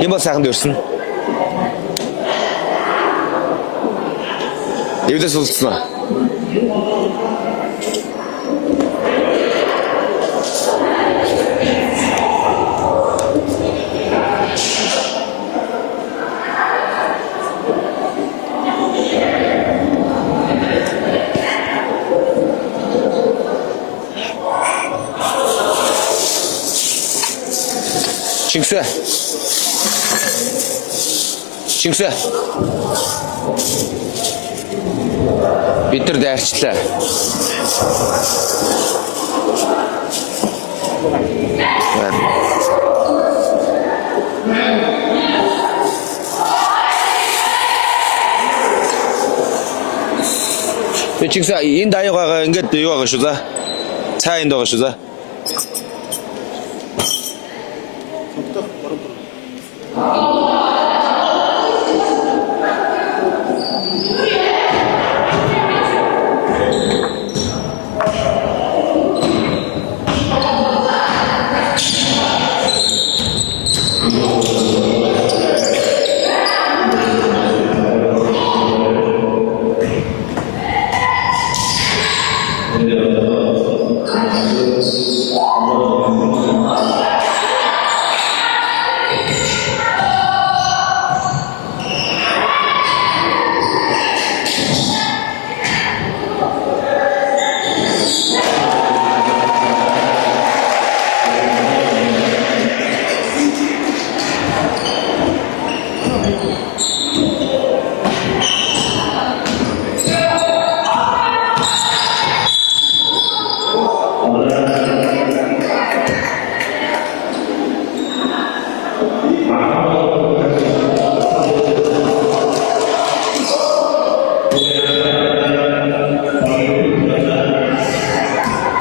Ийм бол сайхан дөрсөн. Эвдээс үлдсэн үү? Чингисэ. Бид нар дайрчлаа. Чингисэ энэ даягаа ингээд юу байгаа шүү за. Цаа энд байгаа шүү за.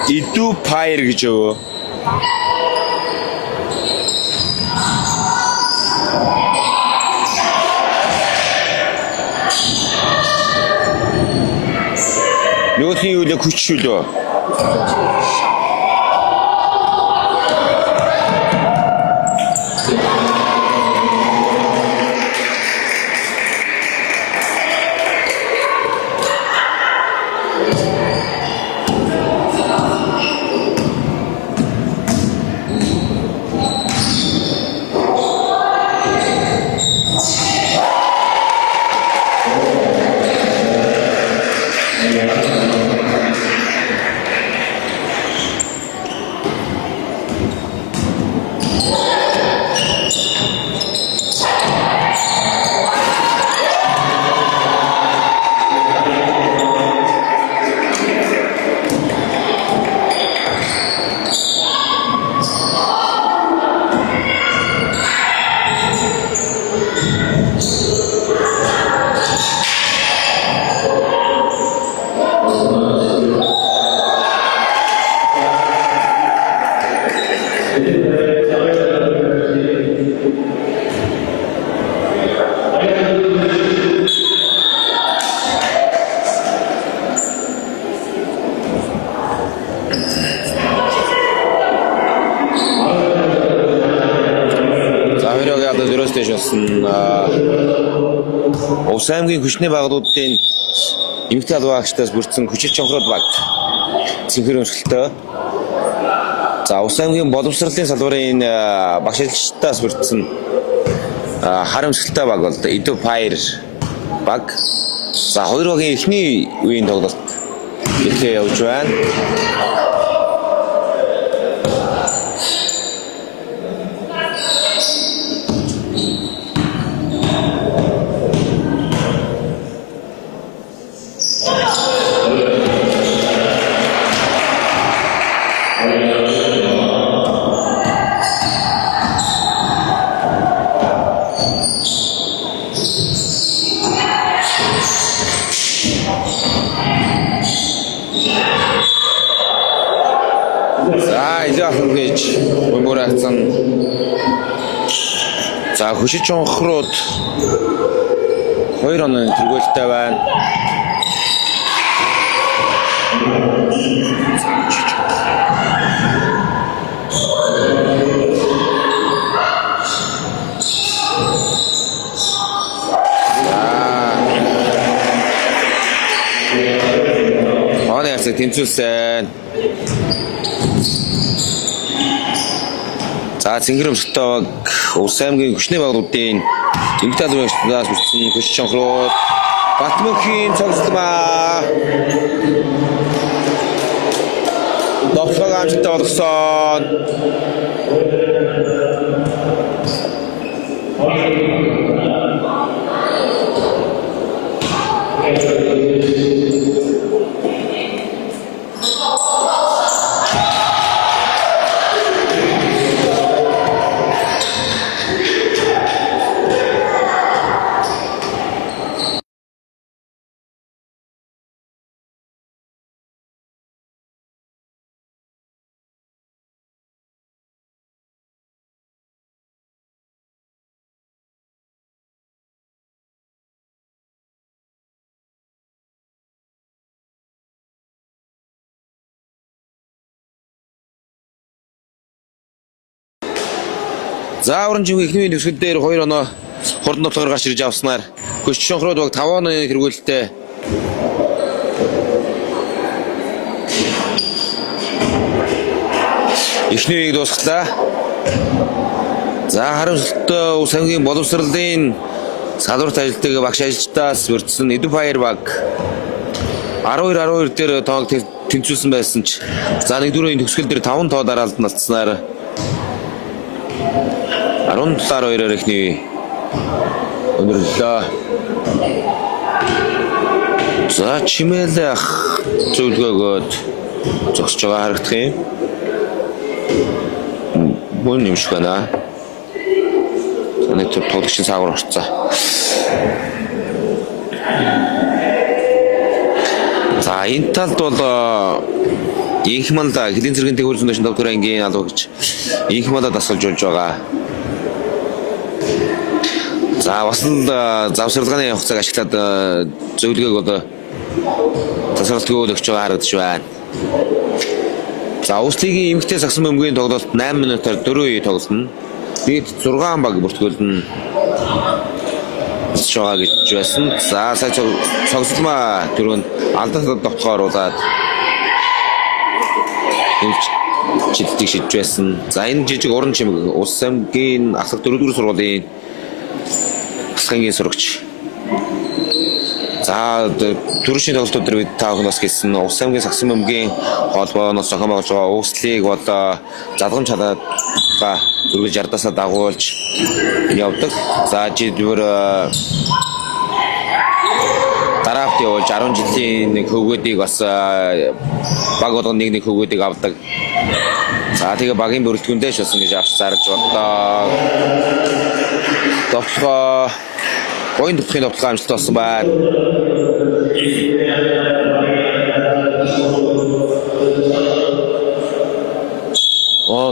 Иду Fire гэж өө. Нөгөөний юу л хүчшүүлөө. Увс аймгийн хүчний багуудын эмэгтэй албаагчдаас бүрдсэн хүчил чонхрууд баг цэнхэр өмсгөлтөө. За Увс аймгийн боловсролын салбарын багш ажиллагчдаас бүрдсэн хар өмсгөлтөө баг бол Иду Fire баг. За хоёр багийн эхний үеийн тоглолт эхлээ явж байна. За хүчил чонхрууд 2 оноо тэргүүлтэй байна. Цаасыг тэнцүүлсэн. За цэнхэрэмжтэй Улс аймгийн хүчний байгууллагын эмэгтэй албаны агштаас бүрдсэн хүч чанхрууд Батмөнхийн цогцлмаа. Довтлог амжилттай болгосон. За оранжийн эхний төгсгөл дээр 2 оноо хурдан тоглоор гарч ирж авснаар хүч чанхрууд баг 5 оны хэрэгүүлэлтээ эхний үеийг дуусглаа. За харамсалтай Улс аймгийн боловсролын салбарт ажилтдаг багш ажилчдаас бүрдсэн Edufire баг 12-12 дээр тоог тэнцүүлсэн байсан ч за 1-4-ийн төгсгөл дээр 5 тоо дараалд алдснаар 17-2-оор эхний өндөрлөө. За чимээл зөвлөгөөгөөд зогсож байгаа харагдах юм. Мөн нэмшгүй байна. Нэг төр тоглогчийн саагуур орцсон. За энэ талд бол их манда хэдийн зэргийн төгөөрсөн дэшин доктор ангийн алуу гэж их манда дасгалж болж байгаа. За бас л завсарлагын хугацааг ашиглаад зөвлөгөөг одоо тасралтгүй өгч байгаа харагдаж байна. За Улс лигийн эмэгтэй сагсан бөмбөгийн тоглолт 8 минутаар 4 үе тоглоно. Бид 6 баг бүртгүүлнэ. Шогаа гэж байсан. За сая цогцлмаа дөрөнд алдаад тогтгоор оруулаад чиддэг шидж байсан. За энэ жижиг уран чимэг Улс аймгийн ахлах 4-р сургуулийн Асгангийн сурагч. За түрүүшийн тоглолтууд дээр бид та бүхнээс хэлсэн Улс аймгийн сагсан бөмбөгийн холбооноос зохион байгуулж байгаа Улслиг одоо залгамж халаад дөрвөл 60-аас дагуулж явдаг. За жидвэр дараавт явуулж 10 жилийн нэг хөвгүүдийг бас баг болгоно нэг хөвгүүдийг авдаг. За тэгээ багийн бүрэлдэхүүндээ ч болсон гэж авч зарж бодлоо. Довтлоо Ойн төвхийн довтлогоо амжилттай болсон байна.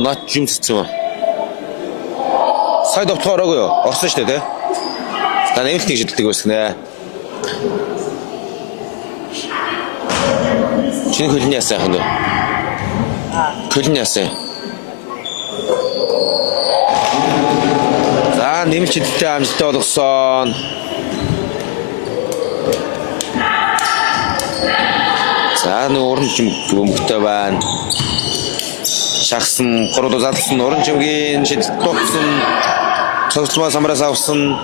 Наад юм цэцэн ба. Сая довтлогоо ороогүй юу? Орсон шүү дээ, тэ? Та нэмэлтийг шидэлдэг байсан нэ. Чиний хөлний яасан яах вэ? Хөлний яасан. За нэмэлт шидэлтэй амжилттай болгосон. За нэг уран чимэг бөмбөгтэй байна. Шахсан 3 залсан уран чимгийн шидэлт дууссан. Цогцлмаа самраас авсан.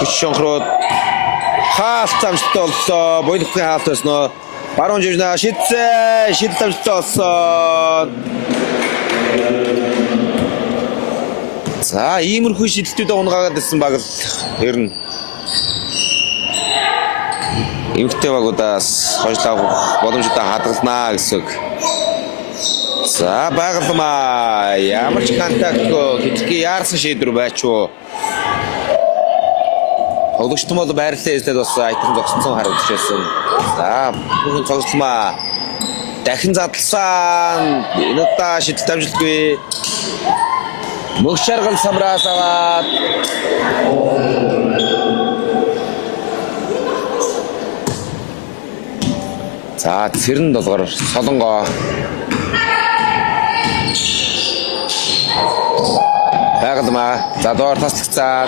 Хүч чанхрууд хаалт амжилттай боллоо. Бойлохын хаалт байсан. Баруун жижигнаа шидэлт амжилттай болсон. За иймэрхүү шидэлтүүд унгаагаад ирсэн баг л ер нь эмэгтэй багуудаас хойшлоо боломжтой хадгалнаа гэсэн. За байгалмаа ямар ч контактгүй хитрхи яарсан шийдвэр байчуу. Тоглогчтой бол байрлалаа эзлээд бас айтхан зогссон харагдаж байсан. За бүгд цогцлмаа дахин задлсан энэ удаа шидэлт амжилтгүй. Мөх шаргал самраас аваад за цэрэн долгоор солонгоо байгалмаа за доор таслагцаа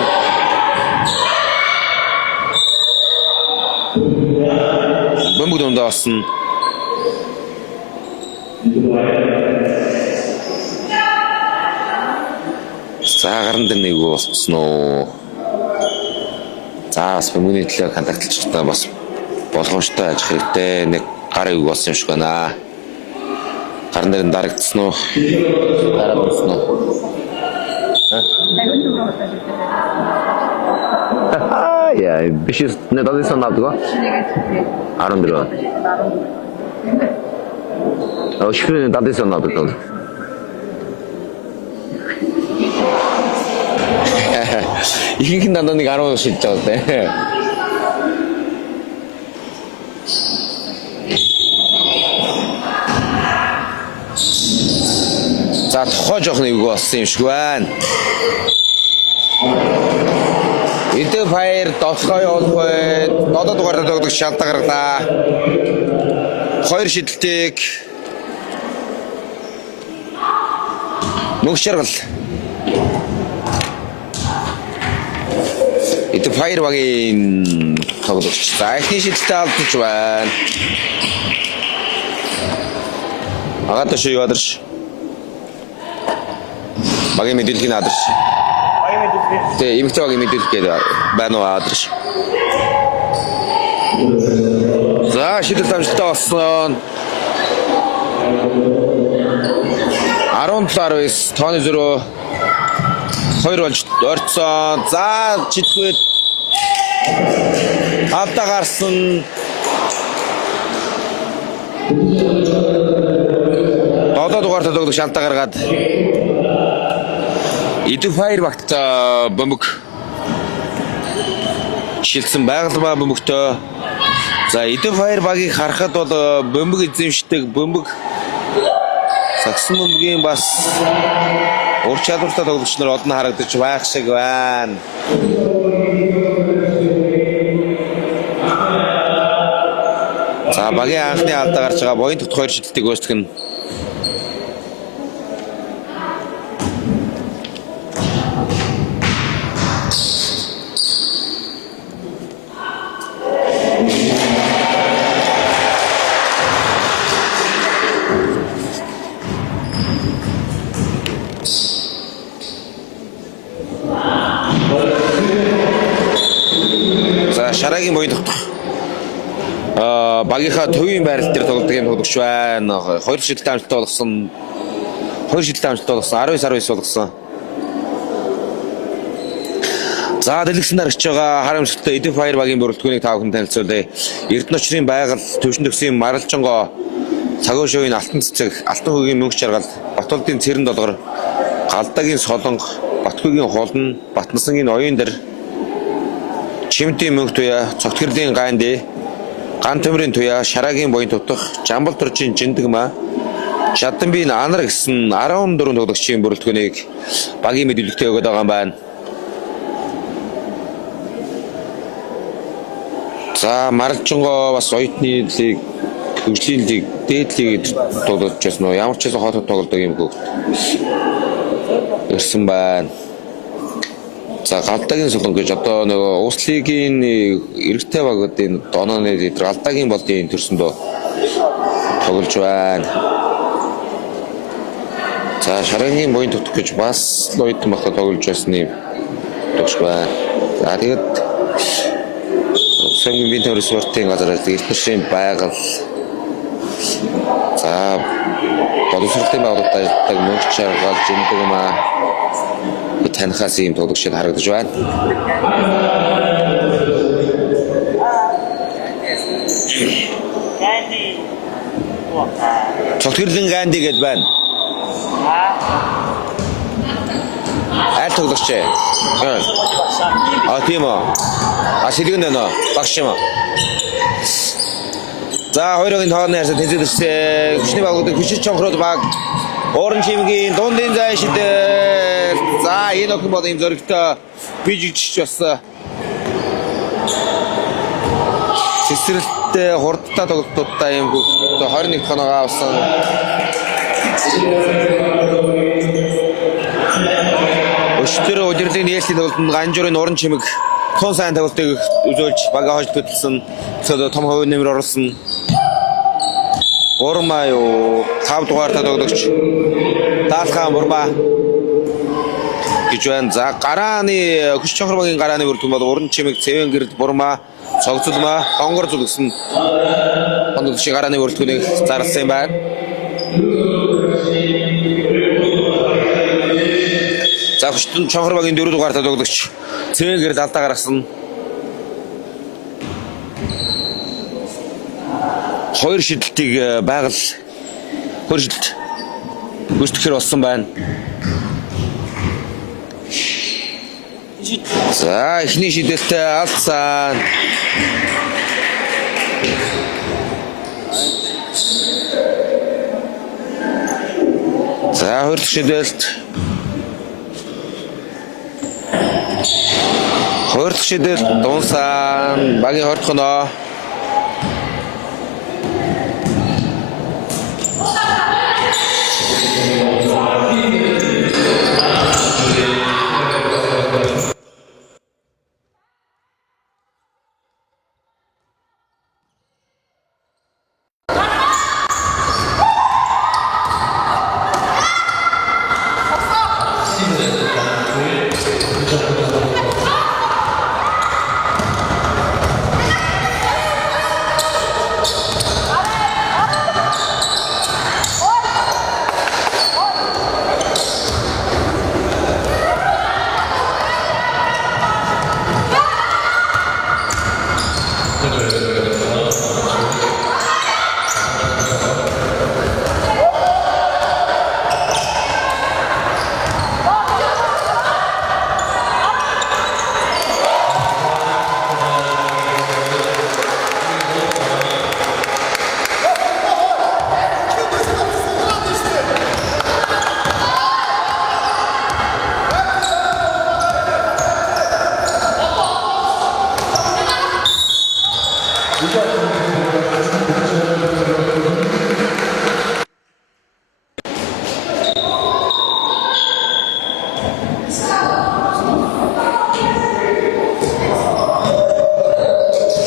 бөмбөг дундаа болсон. За гаран дээр нэг болсон уу. За бас бөмбөгийн төлөө контактлж та бас болгоомжтой ажих хэрэгтэй. Нэг гарын үг болсон юм шиг байна. Гаран дээр дарагдсан уу? Гараад болсон уу? Яа, биш не дадсан санаадаг. 14. Ошхрын дадсан санаадаг. Ихэнх нь дандаа нэг 10 шилж байгаа дээ. За тухай жоох нэг үг болсон юм шиг байна. Эдэ фаер дотлоо явуулах бай. Додод дугаард тогтдог шалтгаан гаргалаа. Хоёр шидэлтийг мөнх шаргал. Эдэ фаер багийн тогтогч. За ихний шидэлтээ алдаж байна. Агад шиг ядарч. Багийн мэдээллийг наадаж. Тэгээ эмэгтэй багийн мэдээлэл гэдэг байна уу адрес. За шидэл амжилттай болсон. 17-19 тооны зөрөө 2 болж орцсон. За чидгүүд автаа гарсан. Додоо дугаар тогтдог шалтгаан гаргаад Идэв фаер багт бөмбөг шилжсэн байгаль бөмбөгтөө. За Идэв фаер багийг харахад бол бөмбөг эзэмшдэг бөмбөг сагсан бөмбөгийн бас ур чадвартай тоглогч нар олон харагдаж байх шиг байна. За багийн анхны алдаа гарч байгаа боён тогт 2 шидэлтийг өөрсдөх нь шарагийн боён тогтох. Багийнхаа төвийн байрал дээр тоглодог юм тоглогч байна. 2 шидэлтэй амжилттай болгосон. 2 шидэлтэй амжилттай болгосон. 19-19 болгосон. За дэлгэсэн дарагч байгаа харамсалтай Идэв фаер багийн бүрэлдэхүүнийг та бүхэн танилцуулъя. Эрдэнэ очрын байгаль төвшин төгсгийн маралжонгоо цагуун шувын алтан цэцэг, алтан хөгийн мөнх жаргал, Батулдын цэрэн долгор, Галдагийн солонго, Батхүйгийн хулн, Батнасангийн оюун дээр Чимтийн мөнх туяа, цогтгэрлийн ганди, ган төмрийн туяа, шарагийн боён тутах, Жамбал туржийн жиндэгмаа, Шаданбийн анар гэсэн 14 тоглогчийн бүрэлдэхүүнийг багийн мэдүүлэгтээ өгöd байгаа юм байна. За маралжонгоо бас оюутны лиг, хөгжлийн лиг, дээд лиг тоглож байсан уу? Ямар ч хэсэг хоолой тоглодог юм хөө. Ирсэн байна. За Галдагийн солонго гэж одоо нөгөө Улс лигийн эрэгтэй багуудын донооны лидер Галдагийн болдын төрсөндөө тоглож байна. За шарагийн боён тутах гэж бас оюутан багтаа тоглож байсны тогш байна. За тэгээд Сэнгийн бинтер спортын газар эрдэнэшийн байгаль. За боловсролын байгууллагад ажилладаг мөнх жаргал жиндэгмаа танихаас ийм тоглогчид харагдаж байна. Цогтгэрлийн ганди гэж байна. Аль тоглогч ээ? Тийм үү. Сэлгэн нэ багш юм. За хоёрын тоонны харьцаа тэнцвэрсэн хүчний байгууллагын хүчит чонхрууд баг Орон чимгийн дундын зай шидэл. За энэ охин бол ийм зөрөгтэй бижигч бас цэцэрлэгтэй хурдтай тоглолтуудаа ийм 21 тоноогоо авсан. Өчтөр удирлын нээлтийн тоглолтод Ганжуурын уран чимэг тун сайн тоглолтыг үзүүлж багаа хожид хөдөлсөн. Том хувийн нэмэр оруулсан. Бурмаа юу 5 дугаар тоглогч Даалхан Бурмаа гэж байна. За гарааны хүч чанхар багийн гарааны бүрдүүн бол уран чимэг Цэвэн гэрд Бурмаа цогцолмаа хонгор зүгсэн хонгорчийн гарааны бүрдүүнийг зарласан юм байна. За хүч чанхар багийн 4 дугаар тоглогч Цэвэн гэрд алдаа гаргасан. 2 шидэлтийг байгаль 2 шидэлт гүйцэтгэхэр болсон байна. За эхний шидэлтээ алдсан. За 2 дахь шидэлт. 2 дахь шидэлт дууссан. Багийн хортгоноо.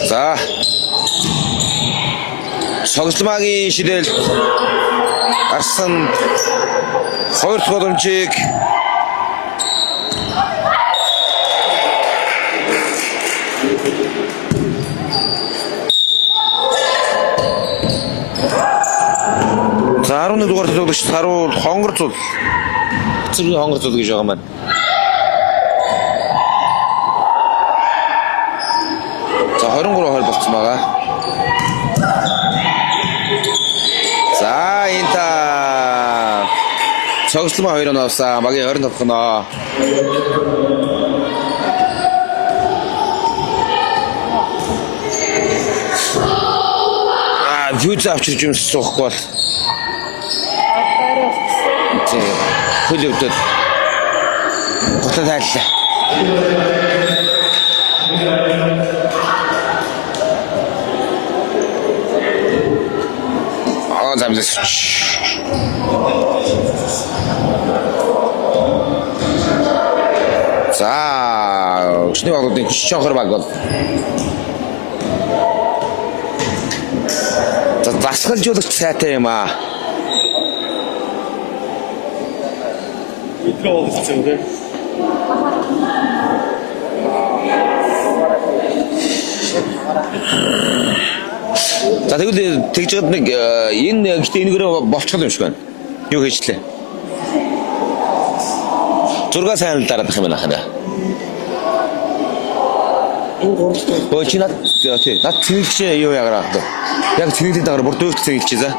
За цогцлмаагийн шидэлт гарсан 2 дахь боломжийг за 11 дугаар тоглогч Саруу хонгор цул цэвэр хонгор цул гэж байгаа маань. За 23 хол болцсон байгаа. За энэ та цогцлмаа 2 оноо авсан. Багийн 20 тавхнаа. Юуз авчирч юм суухгүй бол. Хөл өвдөд. Хотод хайлаа. Замлас. За, өчнөө багуудын хүч чанхар баг бол. За, засгалжуулагч сайтай юм аа. Итгэл болсон үү? За тэгвэл тэгж гад нэг энэ гэхдээ энэгээр болчихлоо юм шиг байна. Юу хийжлээ? 6 сайн л дараах юм байна хаа. Өө чи над цэвэрлж юу ягараа. Яг цэвэрлэх дагаар бүр дүүрт цэвэрлж за.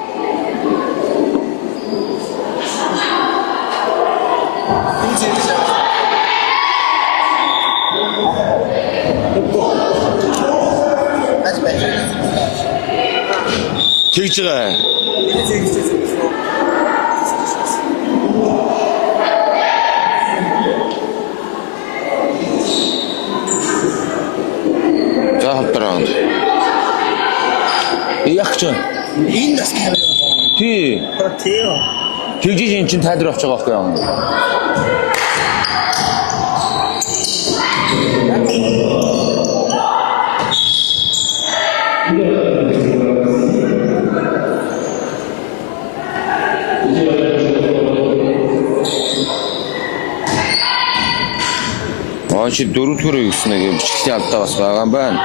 Тэгж байгаа. За хавтраа. Яг ч энэ нас камер. Тий. Тэгж ин чин тайлбар авч байгаа байхгүй юу? Чи дөрөвдүгээр үесэн нэг бичлэгийн алдаа бас байгаа юм байна.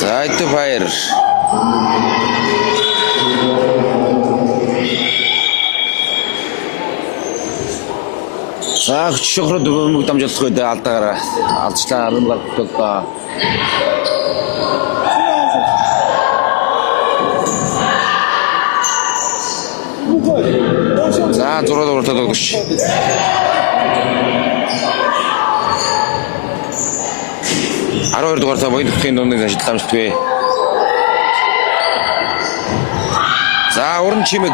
Сайт файр. Сах шохрод мөг дамжуулахгүй дээ алдаагаараа алдчлаа юм болтой. За зураг уртад өгч. Дугаар та боёд хөтгийн дундыг ажиллаамжтгүй. За уран чимэг.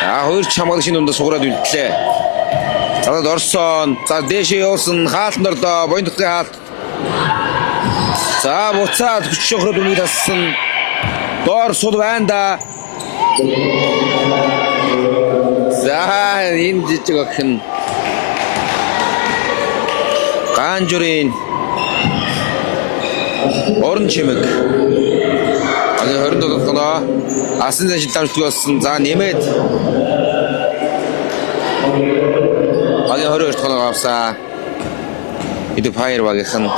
За хоёр чамгалагчийн дундаа сугараад үлдлээ. Цаад орсон. За дээшээ явуулсан хаалтанд орлоо. Боёд хөтгийн хаалт. За буцаад хүч шохрод үнийг тассан. Доор сул байна да. За энэ жижиг охин. Ганжурын орон чимэг. Они 27 гоноо асан ажиллаамжтгүй болсон. За нэмээд они 22 гоноо авсан. Эд файр багийнхан.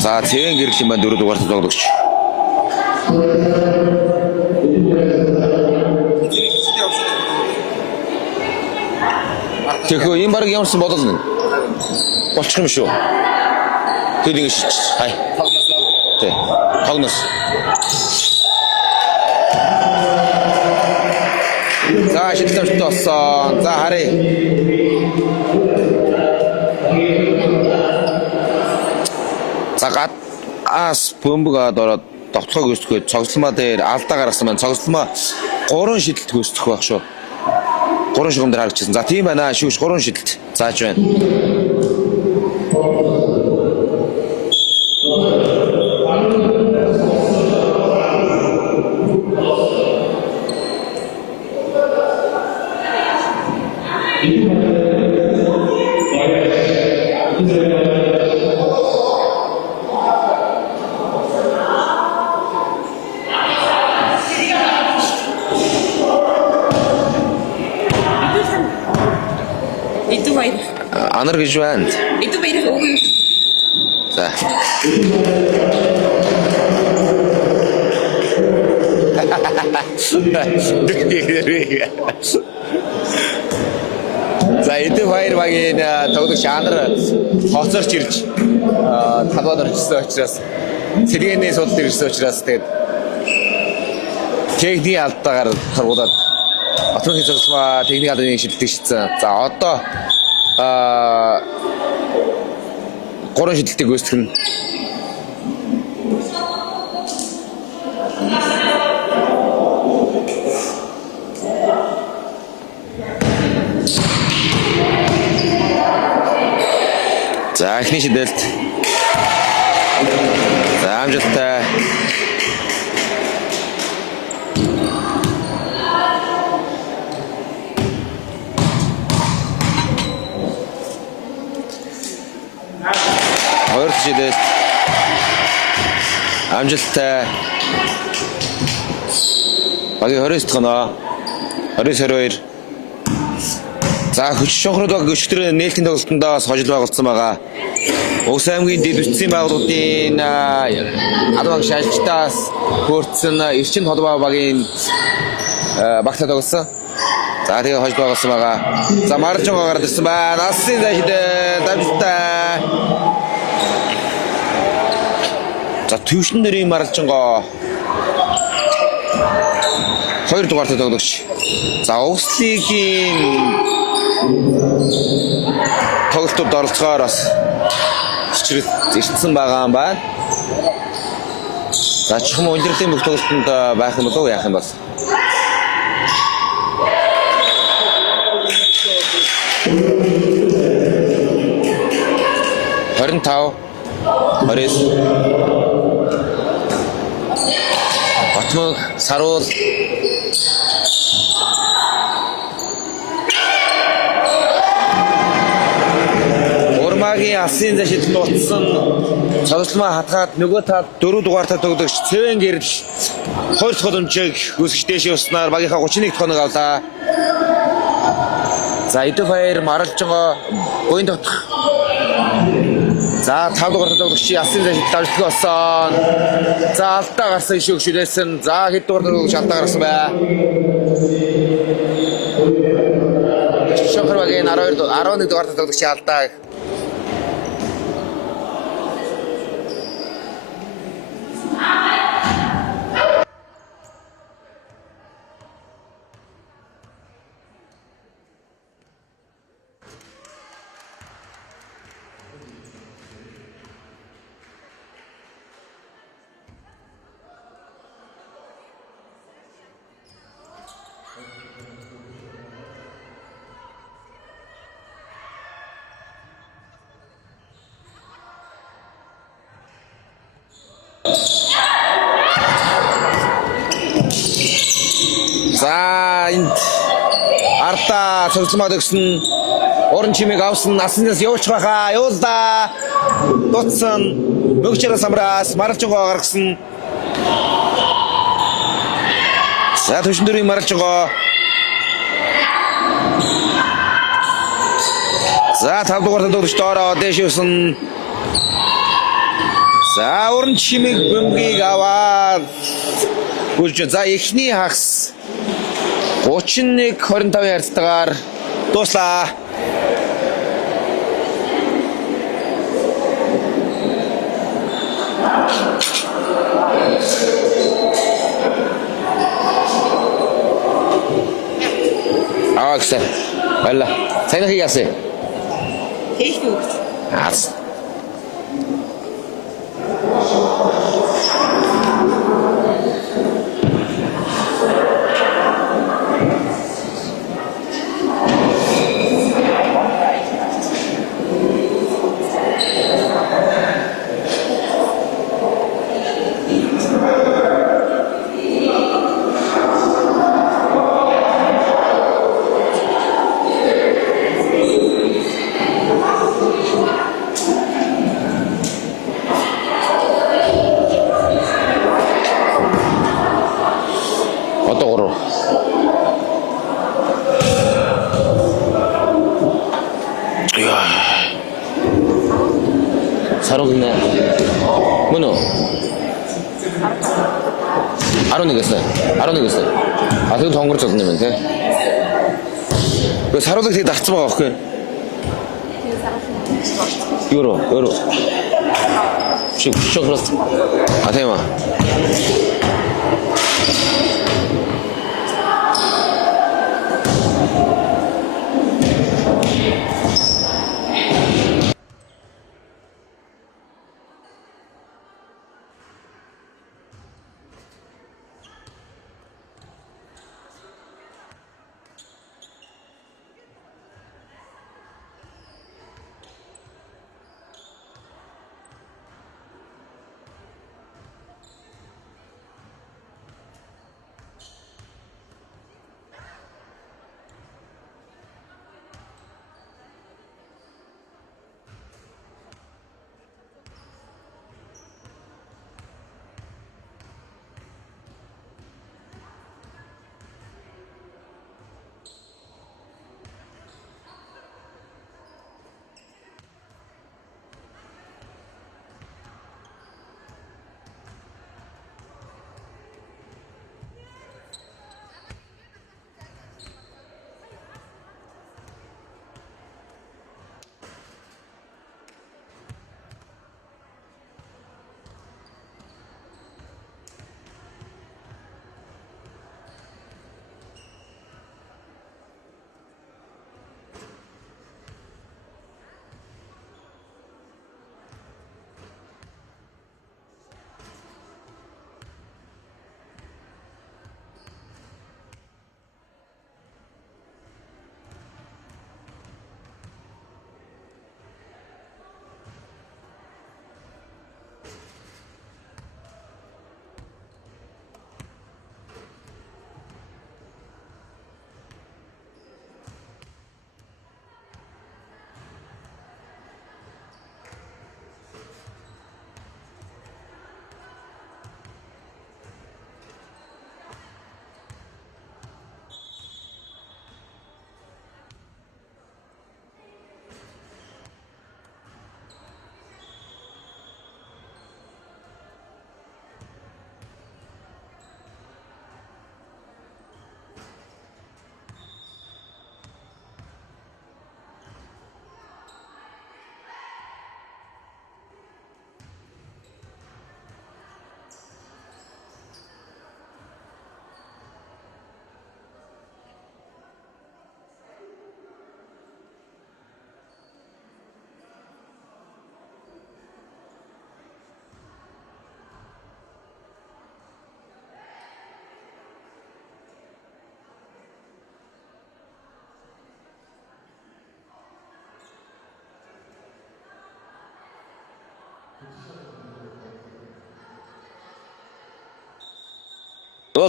За цэвэн гэрэл юм байна 4 дугаарт тоглогч. Тэгэхөө энэ баг ямарсан бодол нэг болчих юм шүү. Тэр ингэ шиж. Хай. Тогносоо. Тэ. Тогнос. За шилдэмжтэй болсон. За харъя. За гад ас бөмбөг ороод довтлогоо гүйцэтгэхэд цогцлмаа дээр алдаа гаргасан байна. Цогцлмаа 3 шидэлт гүйцэтгэх байх шүү. 3 шугам дээр харагдчихсан. За тийм байна. Шүүш 3 шидэлт. Зааж байна. Анар гэж байна. Ito ba yung okay? За. За эдгээр хоёр багийн тоглогч Анар хоцорч ирж талбайд орчихсон учраас сэргээний сул дээр ирсэн учраас тэгээд техник алдаагаар таргуулаад Батрын цогцлмаа техник алдаа нэг шилдэг шийдсэн. За одоо 3 шидэлтийг гүйцэтгэн. За эхний шидэлт. За амжилттай. Шидэлт. Амжилттай. Багийн 29 гоноо. 22. За хүч шохрод баг өчтөр нээлтийн тоглолтондоо хожил байгуулсан байгаа. Уус аймгийн дэд бүтцийн байгууллагын адваг шалжтаас хөрцөн эрчим холбоо багийн багтаа тоглосон. За тэгээ хожил байгуулсан байгаа. За маржгаа гараад ирсэн байна. Асын зашидэл амжилттай. За төвшин нэрийн маржгаа 2 дугаартай тоглогч. За Ууслигийн тоглолтод оролцохоор бас ирсэн байгаа юм байна. За чухам удирдлагын бүх тоглолтод байх юм болов яах юм бол. 25 29 Батмаг Саруул Урмагийн алсын зашид дууссан цогцлмаа хатгаад нөгөө тал 4 дугаартай тоглогч Цэвэн гэрэл 2 боломжийг үсгэж дэшээ уснаар багийнхаа 31 тоног авлаа. За Идефаяр маралжгаа буйн дотох. За 5 дугаартай тоглогч алсын зашид давжлага болсон. За алдаа гарсан шүүх шүлээсэн. За хэд дугаартай тоглогч алдаа гарсан бай. Шохорвагийн 11 дугаартай тоглогч алдаа. За энд арта цогцлмаад өгсөн уран чимээг авсан насандаас явуулж байхаа явуулдаа дуцсан мөгчрө самраас маралжгаа гаргасан. За төшөндөрийн маралжгаа. За 5 дугаартай дөрөж доороо дэшвсэн. За уран чимээг бөмбөгийг аваад гүрж за эхний хагас 31-25 ярцтайгаар дуслаа. Аксен. Баярлаа. Сайн их яасан. Хийх үү? Аас. 사롱네 뭐노 알아내겠어요. 아 그거 더 그렇죠 근데 그 사로도 되게 낫지 마 그 요로 지금 그렇어 아 대마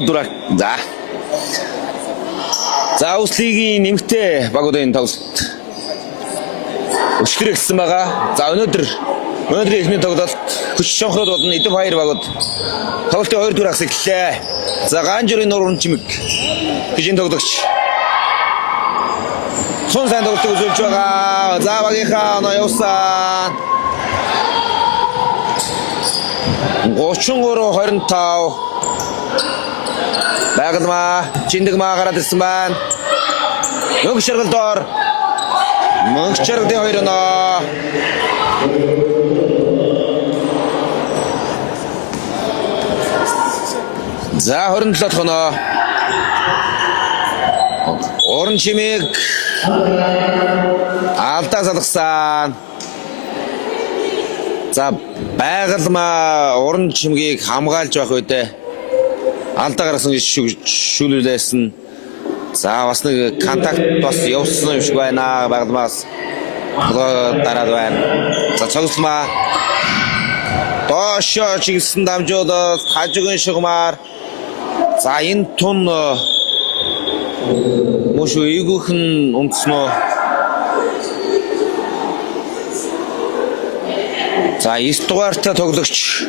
Дурак. За Ууслигийн нэмэгтэй багуудын тоглолт өчтөр эхэлсэн байгаа. За өнөөдрийн эхний тоглолт хүч шонхроод болон Идэв хоёр багууд тоглолтын 2 дугаар хагас эхэллээ. За Ганжурын нуруур чимэг гэж энэ тоглогч сон сайн тоглолтыг үзүүлж байгаа. За багийнхаа оноо явсан. 33-25 Байгальмаа Жиндэгмаа гараад ирсэн байна. Мөнгө шаргалдоор мөнгө шаргалдын 2 оноо. За 27 оноо. Орон чимэг алдаа салгасан. За Байгальмаа орон чимгийг хамгаалж байх үедээ алдаа гаргасан гэж шүүлүүлсэн. За бас нэг контакт бас явсан юм шиг байна. Байгальмаас дараад байна. За цогцлмаа доошо чиглэсэн дамжуулал хажуугийн шугамар. За энэ тун мөш ээгүүхэн унтсноо. За 9 дугаартай тоглогч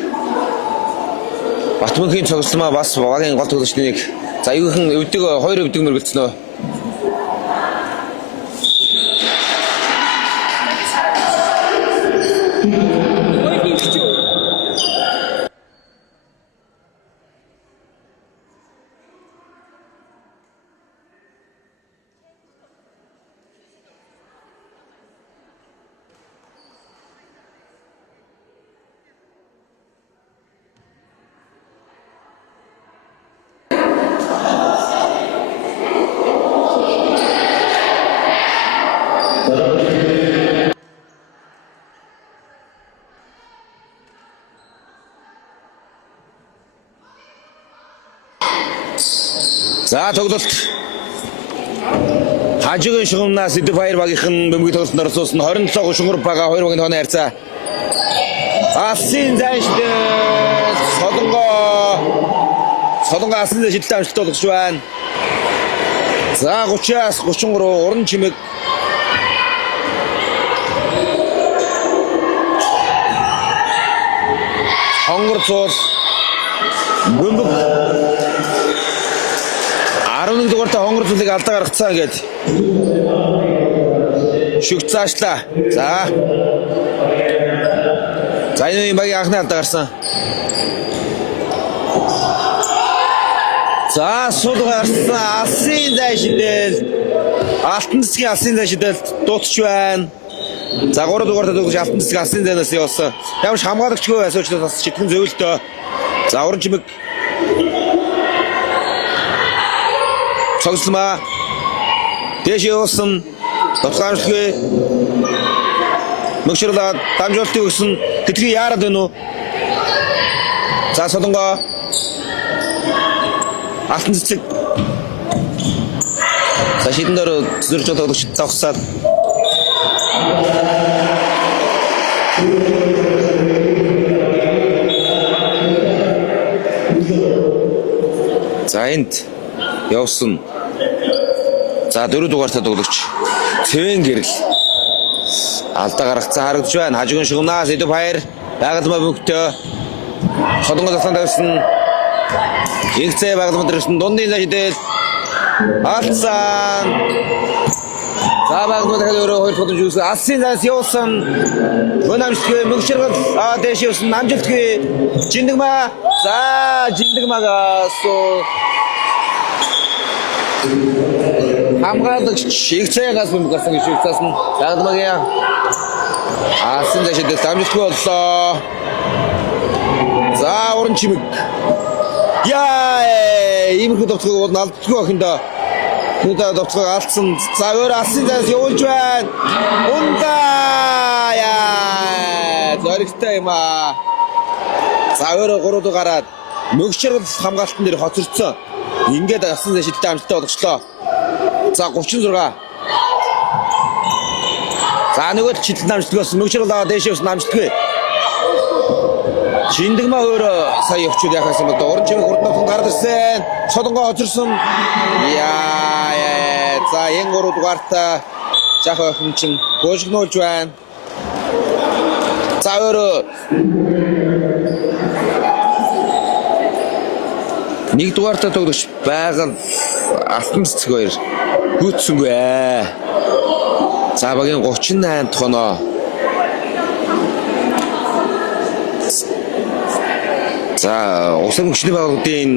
Батмөнхийн цогцлмаа бас багийн гол тоглогчны нэг. За ээгүүхэн өвдөг 2 өвдөг мөргөлцнөө. За тоглолт хажуугийн шугамнаас Идэв хоёр багийнхан бөмбөгийн тоглолтод орсон 27 шугам бага 2 багийн тооны харьцаа. Асын зайшдээ Солонгоо асын зайшдээ амжилттай болгож байна. За 30-аас 33 уран чимэг хонгор цуул бөмбөг 11 дугаартай хонгор цуулыг алдаа гаргацсан гэдэг шүгт цаашлаа. За энэ багийн анхны алдаа гарсан. За сул гарсан алсын зайшдэл алтан цэцгийн алсын зайшдэл дуусч байна. За 3 дугаартай тоглож алтан цэцэг алсын зайнаас явсан. Ямар ч хамгаалагчгүй байсан учраас бас читгэн зөөлтөө. За уран чимэг цогцлмаа дэш явсан тусгаамжлгүй мөчрлөө дамжуултыг өгсөн тэтгэн яарад байна уу? За Солонгоо алтан цэцэг за шийдэн дээр зүрж тоглож тавсаад за энд явсан. За 4 дугаартай тоглогч Цэвэн гэрэл алдаа гаргацсан харагдж байна. Хажуугийн шугамнаас Идэв хоёр Байгальмаа бөмбөгтөө Солонгоо засанд тавьсан. Игцээ Байгальмаа дэрсэн дундын зайдэл алдсан. За Байгальмаа дахиад өөрөө хоёр тоглож үзсэн. Алсын зайс явуулсан. Гонамжтгүй мөгшөргөл дэш явсан. Намжилтгүй Жиндэгмаа. За Жиндэгмаагаас хамгаалагч Игцээгээс бөмбөгсөн гэж шигцсэн. Байгальмаагийн алсын зайшдэл дамжуултгүй боллоо. За уран чимэг. Иймэрхүү товцгоо бол алддаггүй охиндоо. Нүдэ товцгоо алдсан. За өөр алсын зайс явуулж байна. Ундаа зоригтой юм аа. За өөрөө 3 дугаараад мөгшөргөл хамгаалтан дээр хоцорцсон. Ингээд алсын зайшдэлтэй амжилттай болгочлоо. За 36. За нөгөө читэл намжтгүйсэн мөгшөр болоо дэш явсан намжтгүй. Шиндэгмаа өөр сая явчуд яхасан бол уран чимэг хурднавхан гараад ирсэн. Солонгоо очирсон. Яа. За энэ 3 дугаарта жах охинчин гоожгнуулж байна. За өөр нэг дугаарта тоглож байгаа алтан цэцэг хоёр гүйтсэнгүй ээ. За багийн 38 дахь оноо. За усан хүчний байгууллагын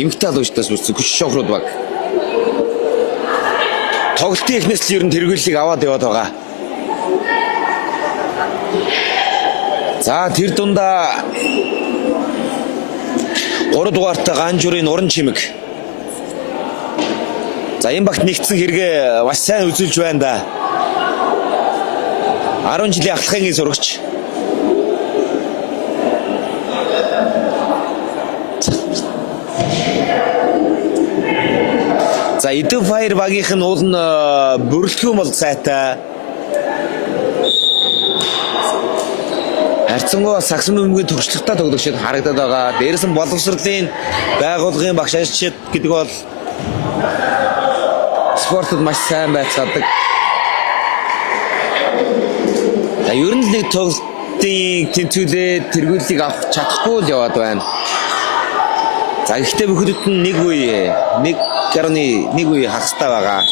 эмэгтэй албаштаас үүссэн хүч шонхрууд баг. Тоглолтын эхнээс л ер нь тэргүүллийг аваад яваад байгаа. За тэр дундаа 3 дугаартай Ганжуурын уран чимэг. За энэ багт нэгдсэн хэрэгээ маш сайн үзүүлж байна да. 10 жилийн ахлахын зурагч. За Эдэн Файр багийнх нь уул нь бүрэлдэхүүн бол сайтай. Харьцангуй сагсан бөмбөгийн төгсөлтөд тоглогчид харагдаад байгаа. Дээрээс нь боловсролын байгууллагын багш ажил гэдэг бол спортод маш сайн байцаадаг. За ер нь л нэг тоглолтын тэнцвүүлээ тэргүүллийг авах чадахгүй л яваад байна. За гэхдээ бүхэдд нь нэг үе 1.1 үе хагастай байгаа.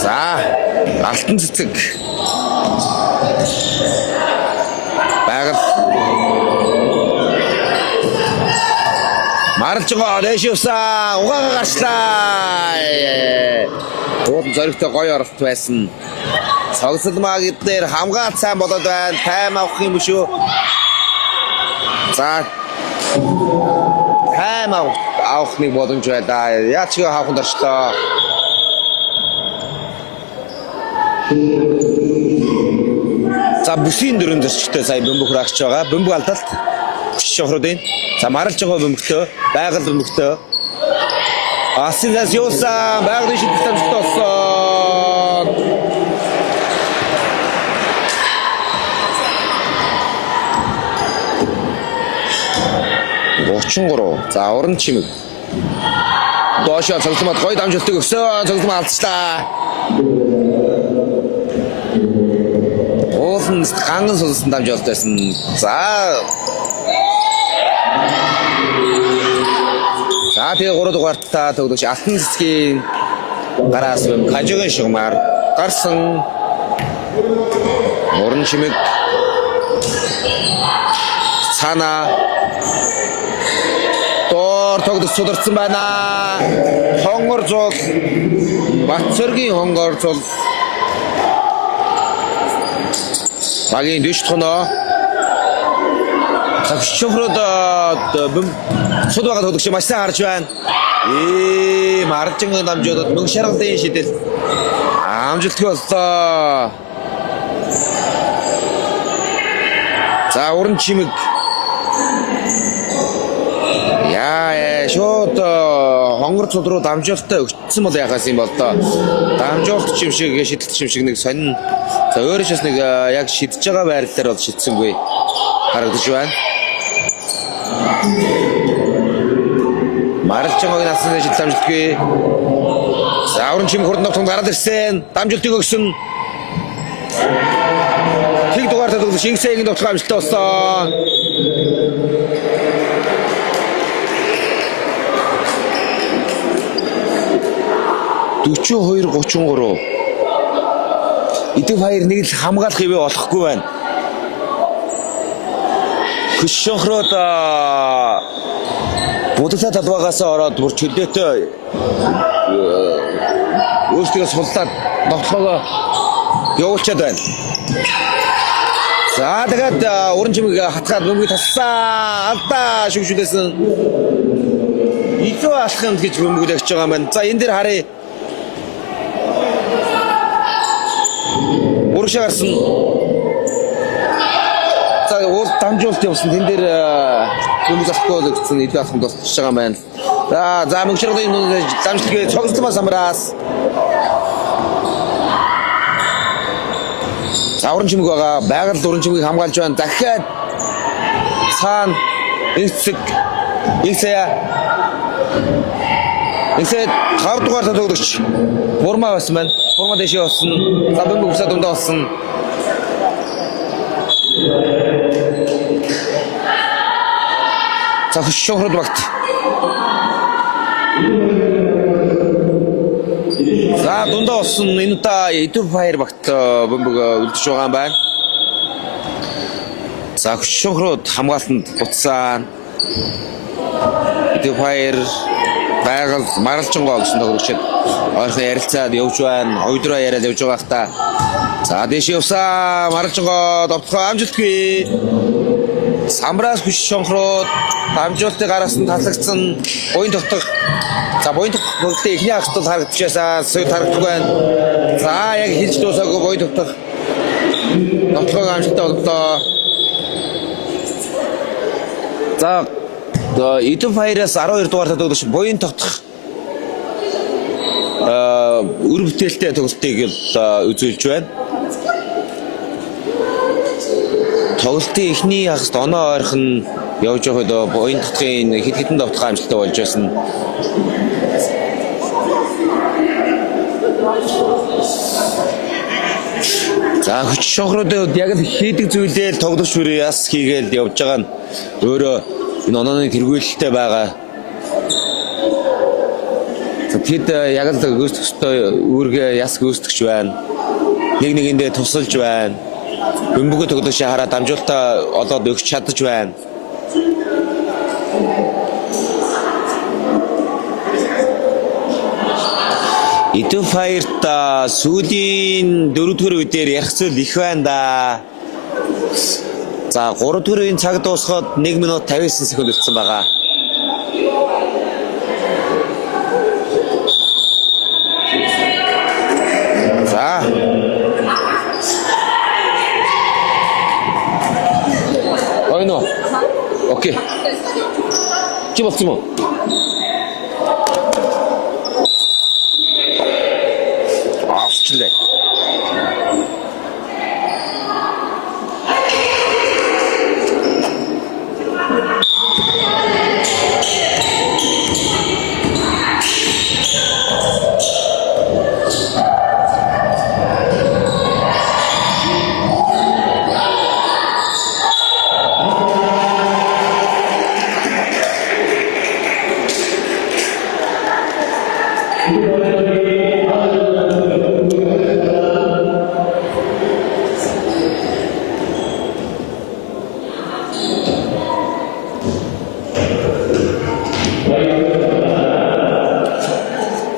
За алтан цэцэг байгаль маралжгаа дэшивсэн угаага гарчлаа. Уул зоригтой гоё оролт байсан. Цогцол магид дээр хамгаалт сайн болоод байна. Тайм авах юм шүү. За тайм авах нэг боломж байна. Яач гээ хавханд орчлоо. За бүсийн дөрөв зөрчтэй сая бөмбөг рагч байгаа. Бөмбөг алдалт. Шохруудын. За маралж байгаа бөмбөгтөө, байгаль бөмбөгтөө. Асилас юусан байгалийн шийдэлт амжилттай болсон. Гочонгоро. За уран чимэг. Доошоо цогцломод гоё дамжуултыг өгсөн. Цогцлом алдчихлаа. Уулын ганган сулсан дамжуулт байсан. За тэгээ 3 дугаартаа тоглож алтан цэцгийн гараас Кажигийн шугамар гарсан уран чимэг цаана доор тоглож сударсан байна. Хонгор зул Батцэргийн хонгор зул багийн дэш тоноо шохрод суд байгаа тоглогч маш сайн харж байна. Маржин дамжуулаад мөнгө шаргалын шидэл амжилтгүй боллоо. За уран чимэг шууд хонгор цул руу дамжуулалтаа өгсөн бол яхаас юм бол доо. Дамжуулалт юм шиг шидэлт юм шиг нэг сонин. За өөрөө ч бас нэг яг шидэж байгаа байр дээр бол шидсэнгүй харагдаж байна. Маралж байгааг насны шидэл амжилтгүй. За уран чимэг хурднавтан гараад ирсэн. Дамжуултыг өгсөн. Тэг дугаартай тоглож Шингсэгийн тоглох амжилттай болсон. $42-33. Эдэн Файр нэг л хамгаалах хэвээ болохгүй байна. Хүч шонхроод будалтай талбайгаас ороод бүр чөлөөтэй өөрсдөө суллаад тоглоогоо явуулчаад байна. За тэгээд уран чимэг хатгаад бөмбөг тассан алдаа шүгшүүлсэн. Илүү алхам гэж бөмбөг өгч байгаа юм байна. За энэ дээр харъя. Урагшаа гарсан. За уул дамжуулт явсан. Тэн дээр бөмбөг засахгүй гэсэн илүү алхам тусч байгаа юм байна. За мөнгө шаргалын дамжуултыг цогцломоос амраас. За уран чимэг байгаа. Байгаль уран чимгийг хамгаалж байна. Дахиад цаана эцэг Игсая 5 дугаар тоглогч Бурма байсан байна. Бурма дэшээ болсон. Забын бүгсаа дундаа болсон. За шохрод багт. За дундаа болсон. Энэ та Ethiopia багт бөмбөг үлдэж байгаа юм байна. За шохрод хамгаалтанд буцсан. Ethiopia байгаль маралжингоо гэсэн тоглогчид ойрхон ярилцаад явж байна. Ойдроо яриад явж байгаа хта. За дэшээ явсаа маралжингоо довтлохоо амжилтгүй. Самбраас хүч шонхроод амжилтыг гаргасан таслагдсан буян тогтох. За буян тогтолтын эхний хагасд харагдчихсан сүйд харагддаг байна. За яг хийж дуусаагүй буян тогтох. Довтлохоо амжилттай боллоо. За Ethiopia-аас 12 дугаар тоглогч буян тогтох өр бүтээлтэй тоглолтыг үзүүлж байна. Тоглолтын эхний хагасд оноо ойрхон явж байхад буян тогтохын хэд хэдэн довтлох амжилттай болж байсан. За хүч шонхруудад яг л хийдэг зүйлээ тоглож хүрээ яс хийгээл явж байгаа нь өөрөө энэ онооны тэргүүлэлтэй байгаа. Тэд яг л гүйцэтгэжтэй үүргээ яс гүйцэтгэж байна. Нэг нэгэндээ тусалж байна. Бөмбөгөө тоглож хараад амжилтаа олоод өгч чадаж байна. Ethiopia-т сүүлийн 4-р үедээр ярих зүйл их байна да. За 3-р үеийн цаг дуусахад 1 минут 59 секунд үлдсэн байгаа. За. Ойно. Окей. Чи болсон уу? Авчлаа.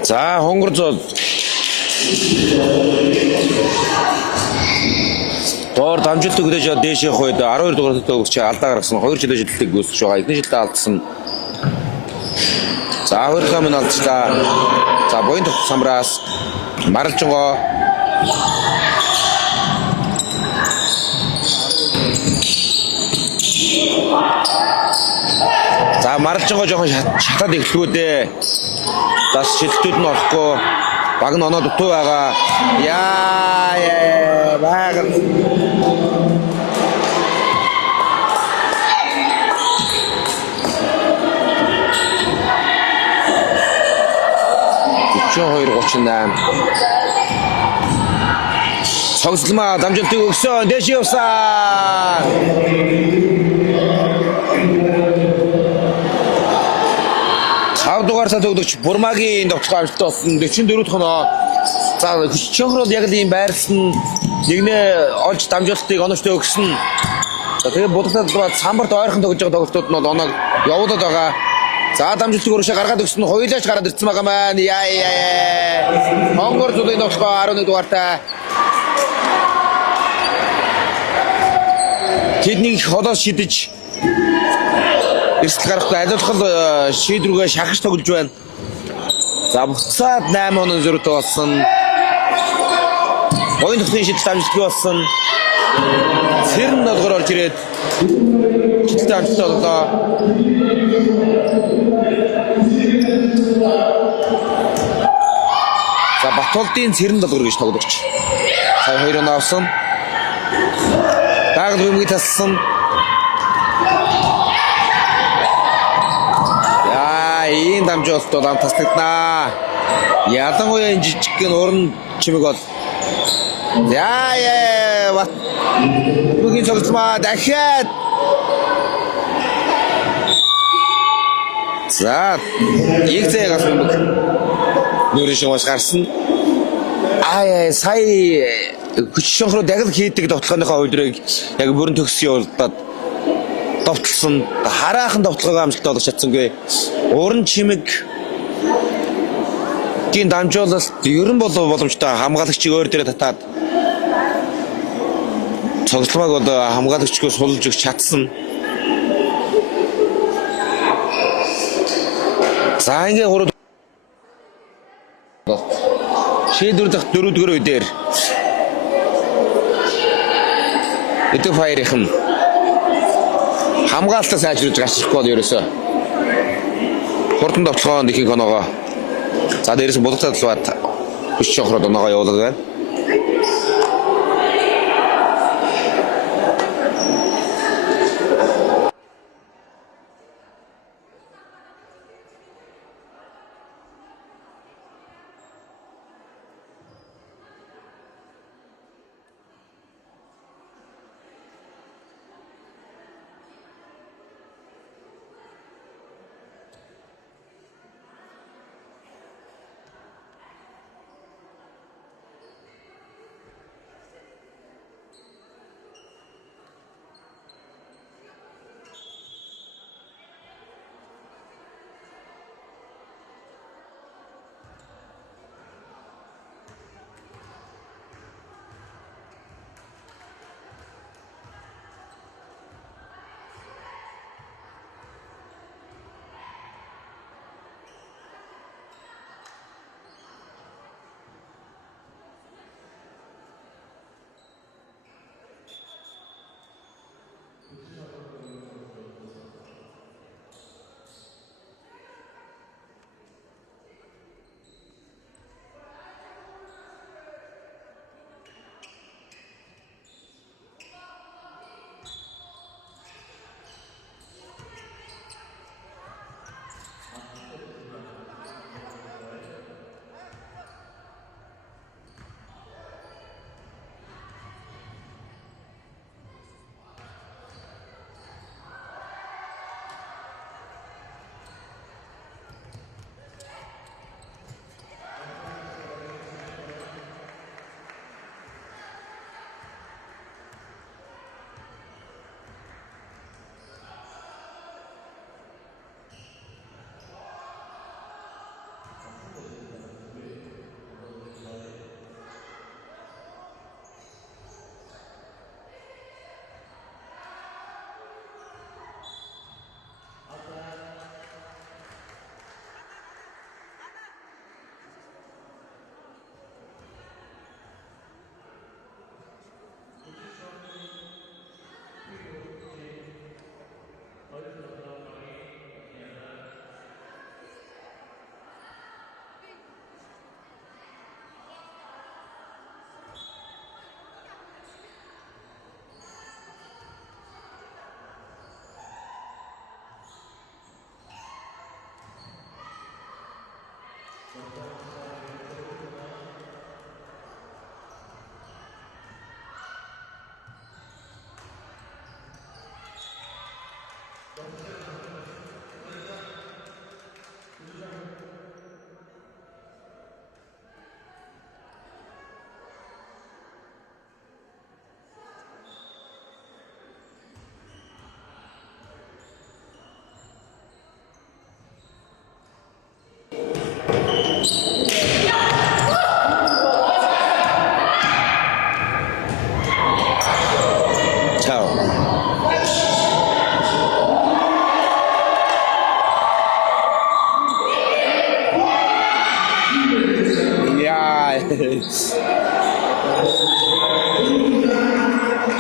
За хонгорцол доор дамжуулт өгдөөж дээш явах үед 12 дугаар тоглогч алдаа гаргасан 2 жилийн жилтийг гүйцэж байгаа. Эдний жилдээ алдсан. За 2 камын алдчихлаа. За буян тогтох самраас маралжингоо за маралжингоо жоохон шатаад эхлэхгүй дээ. Бас шилтүүд нь орохгүй. Баг нь оноо дутуу байгаа. Яа байгаад Чоо 238. Цогцлмаа дамжуултыг өгсөн. Дэш явсан. Дугаар тоглогч Бурмагийн довтлох амжилттай болсон 44 тоноо. За чонхрол яг л ийм байрлсан нэгнээ олж дамжуултыг оновчтой өгсөн. За тэгээ бодлоод самбарт ойрхон тоглож байгаа тоглолтууд нь оноог явуулаад байгаа. За дамжуултыг өрөөшөө гаргаад өгсөн нь хуйлаач гараад ирсэн байгаа маань. Яа. Монгол зүлийн довтлох 11 дугаартай. Тэднийг холоос шидэж эрсдэл гарахгүй аливаалгал шийдвэргээ шахаж тоглож байна. За буцаад 8 оноо зөрүүтэй болсон. Буян тогтохын шийдэлт амжилттай болсон. Цэрн долгоор орж ирээд шийдэлт амжилттай боллоо. За Батулдын цэрн долгоор гэж тоглогч. Сая 2 оноо авсан. Дагал бөмбөгийг тассан. Ийм дамжуулалт бол ам таслагдана. Ялангуяа энэ жижигхэн уран чимэг бол бат бүгийн цогцлмаа дахиад за их зээгас бөмбөг нөрөш уус гарсан. Сая хүч шонхроо дагал хийдэг тоглохныхоо өдрийг яг бүрэн төгсгий болдод довтлсон хараахан довтлогоо амжилттай олох чадсангүй. Уран чимэг гин дамжуулалт ерөн болов боломжтой хамгаалагчийг өөр дээрээ татаад цогцлмааг бол хамгаалагчгүй сулж өгч чадсан. За ингээ гурав шийдвэр дахь дөрөвдүгээр үедэр Эдү Файрын хамгаалтаа сайжруулж гарчихгүй бол ерөөсөө хурдан тоглоомд ихэнх оноогоо за дээрээс булгацаа талбайд хүч шохроод оноогоо явуулдаг байна.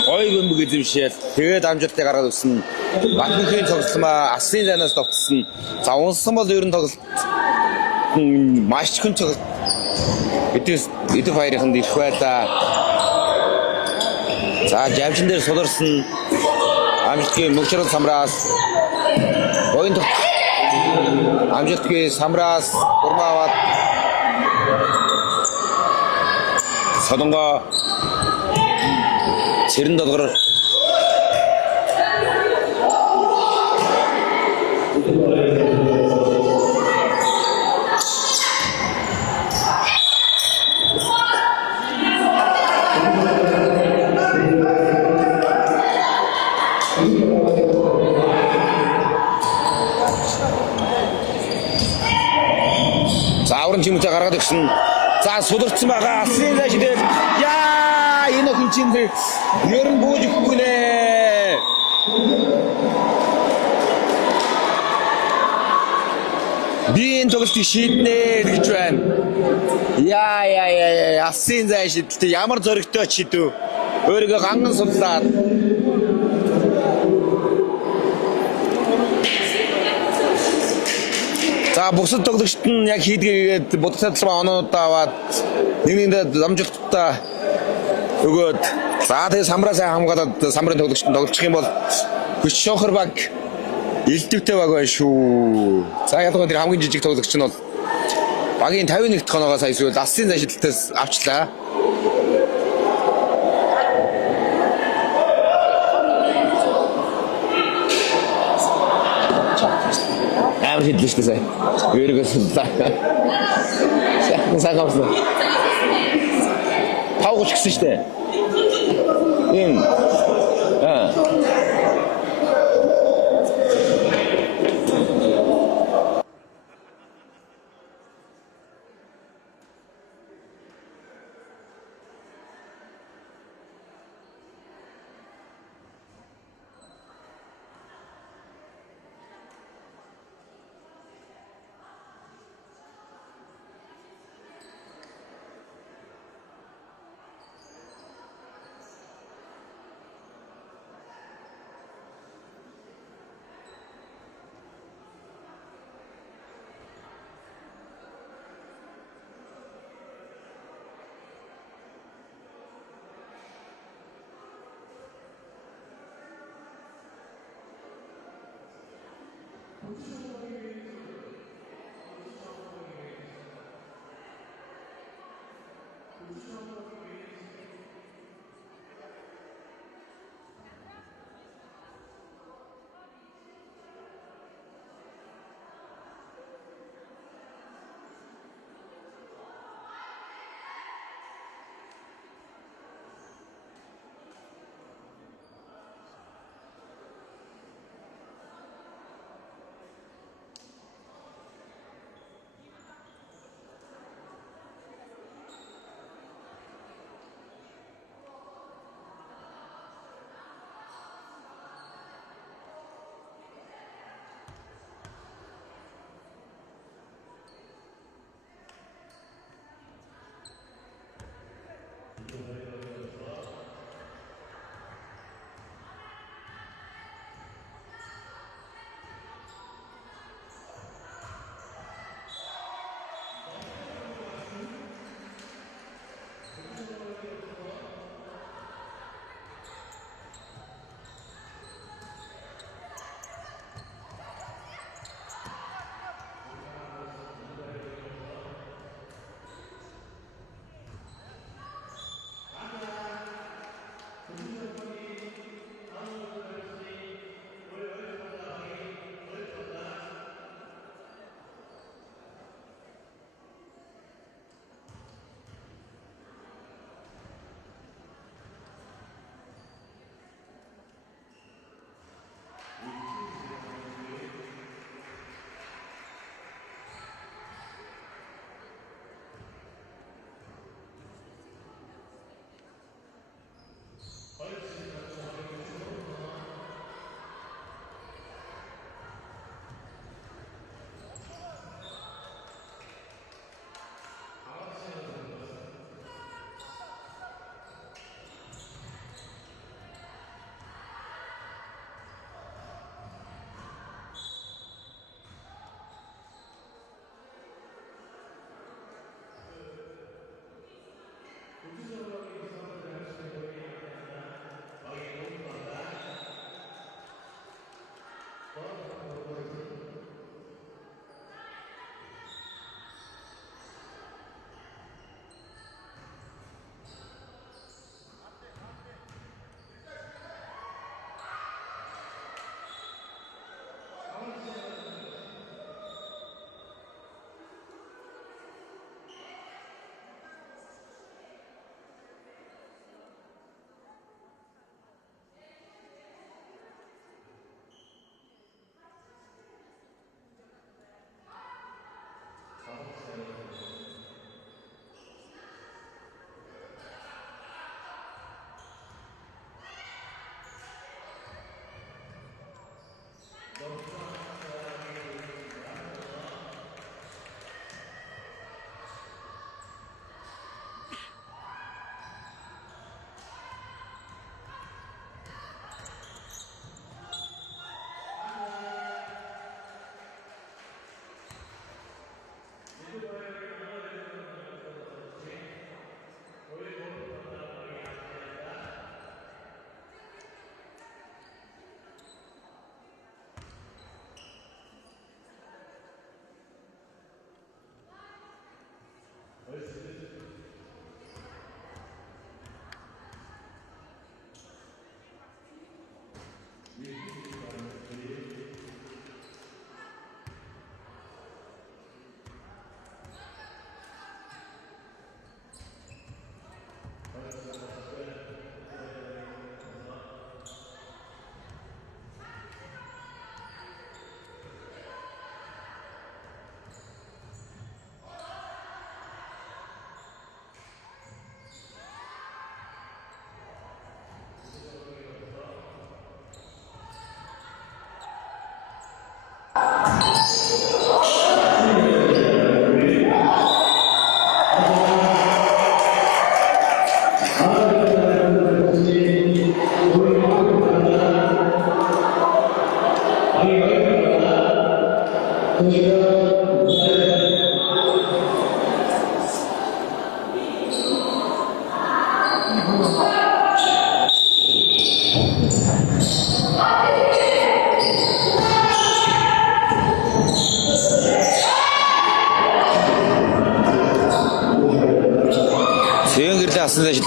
Ой бөмбөг эзэмшээл тэгээд амжилтыг гаргаад өгсөн. Батбүрхийн цогцломоо асын зайнаас довтсон. За унсан бол ер нь тоглолт маш хүн цогц. Эдгээр Файрын ирэх байлаа. За жавчин дээр суларсан амжилтгүй мөгчрөл самраас боён амжилтгүй самраас гурмааваад Солонго цэрэн долгор зааврын чимчээ гаргаад өгсөн. За суларцсан байгаа. Асын зайшдэл. Яа, энэ охин чинь ер нь бууж өгөхгүй нэ. Би энэ тоглолтыг шийднэ гэж байна. Яа, асын зайшдэлтэй ямар зөрөгтэй ч хийдв. Өөрийгөө ганган суллаад. За бусад тоглогчид нь яг хийдгээд бодцолцоо оноодаа аваад нэгнийдээ дамжуулалтаа өгөөд за тэгээ самраа сайн хамгаалаад самрын тоглогчид тоглох юм бол хүч шохор баг элдвтэй баг байна шүү. За ялангуяа тэр хамгийн жижиг тоглогч нь бол багийн 51 дахь оноогоо сая эсвэл асын зайшилтаас авчлаа. Амар хитлээ шүү дээ. Өөрийгөө суллаа. Сайн гавсан. Тавгч гисэн шүү дээ. Энэ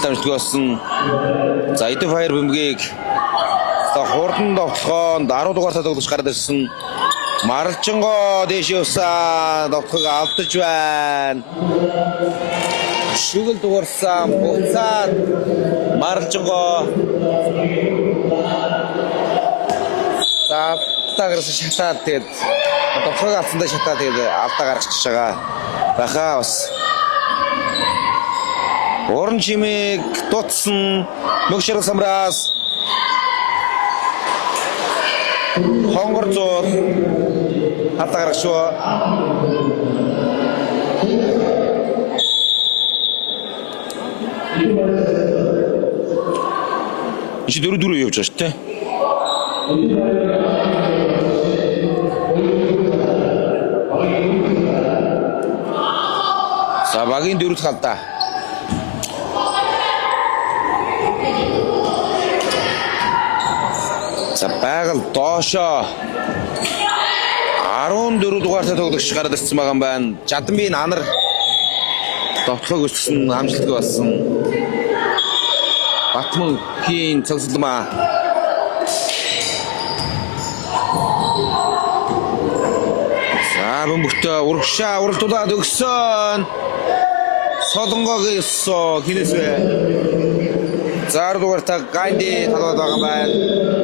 амжилттай болсон. За Идэ Файр бөмбөгийг хурдан довтлохонд 10 дугаартай тоглож гараад ирсэн. Маралжинго дээш явсан довтлохыг алдаж байна. Шүгэл дуурсан буцаад Маралжинго за таграс шатаад тэгээд довтлохыг алдсандаа шатаад тэгээд алдаа гаргачихж байгаа. Бахаа бас Орон чимэг дутсан мөгшөр самраас хонгор зур алдаа гаргашгүй. Чи дөрөв явж байгаа шүү дээ. За багийн дөрөвт халдаа. За байгаль доошоо 14 дугаартай тоглогч гараад ирсэн байгаа юм байна. Жаданбийн анар довтлог өсгсөн амжилттай болсон. Батманхийн цогцлмаа. За бөмбөгтөө урагшаа уралдуулаад өгсөн. Солонгог өссөө хинэсвэ. За 10 дугаартай Ганди талаад байгаа юм байна.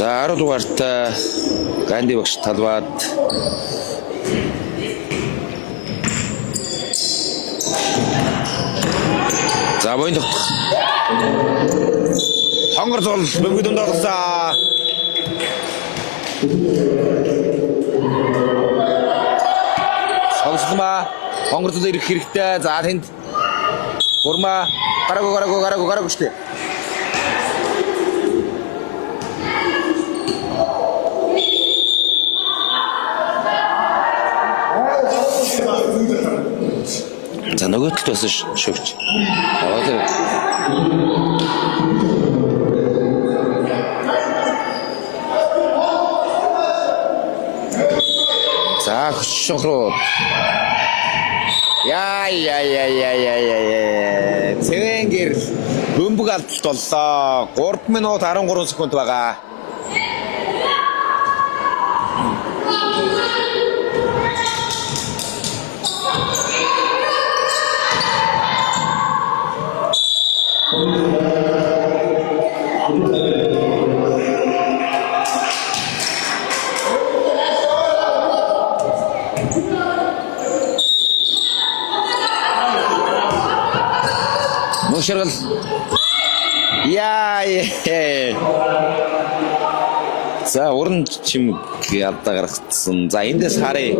За 10 дугаартай Ганди багш талбаад за боён тогтох. Хонгор зул бөмбөг дунд орлоо. Сонсолмаа хонгор зул ирэх хэрэгтэй. За тэнд гурмаа гараагүй штэ. За нөгөө талд бас шүвч. За хөшөөрөө. Яа. Цэвэнгэр бөмбөг алдалт боллоо. 3 минут 13 секунд байгаа. Мөшөргөл. Яа. За уран чимэг алдаа гаргацсан. За эндээс харъя.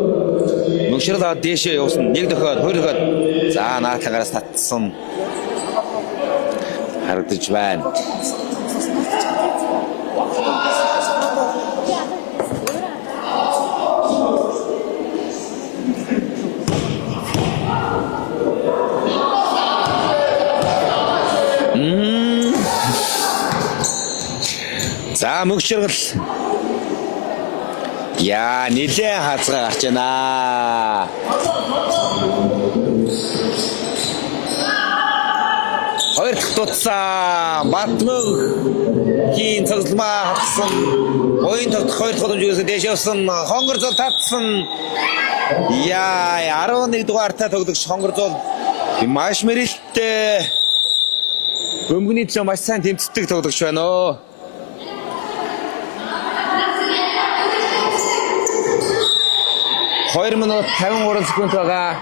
Мөшөргөл аваад дээшээ явсан. Нэг дохиод, хоёр дохиод. За наатлагаараас татсан. Харагдаж байна. За мөгшөргөл. Яа, нилээ хазгаа гарч байна. Хоёр дахь тутсан Батманхийн цогцлмаа хатсан. Оюун тогтох хоёр дахь хөлөмжөөс дээш явсан. Хонгор зул татсан. Яа, 11 дугаартай тоглогч хонгор зул маш мэрэлттэй. Бөмбөгний төлөө маш сайн тэмцдэг тоглогч байна оо. Хоёр минут 53 секунд байгаа.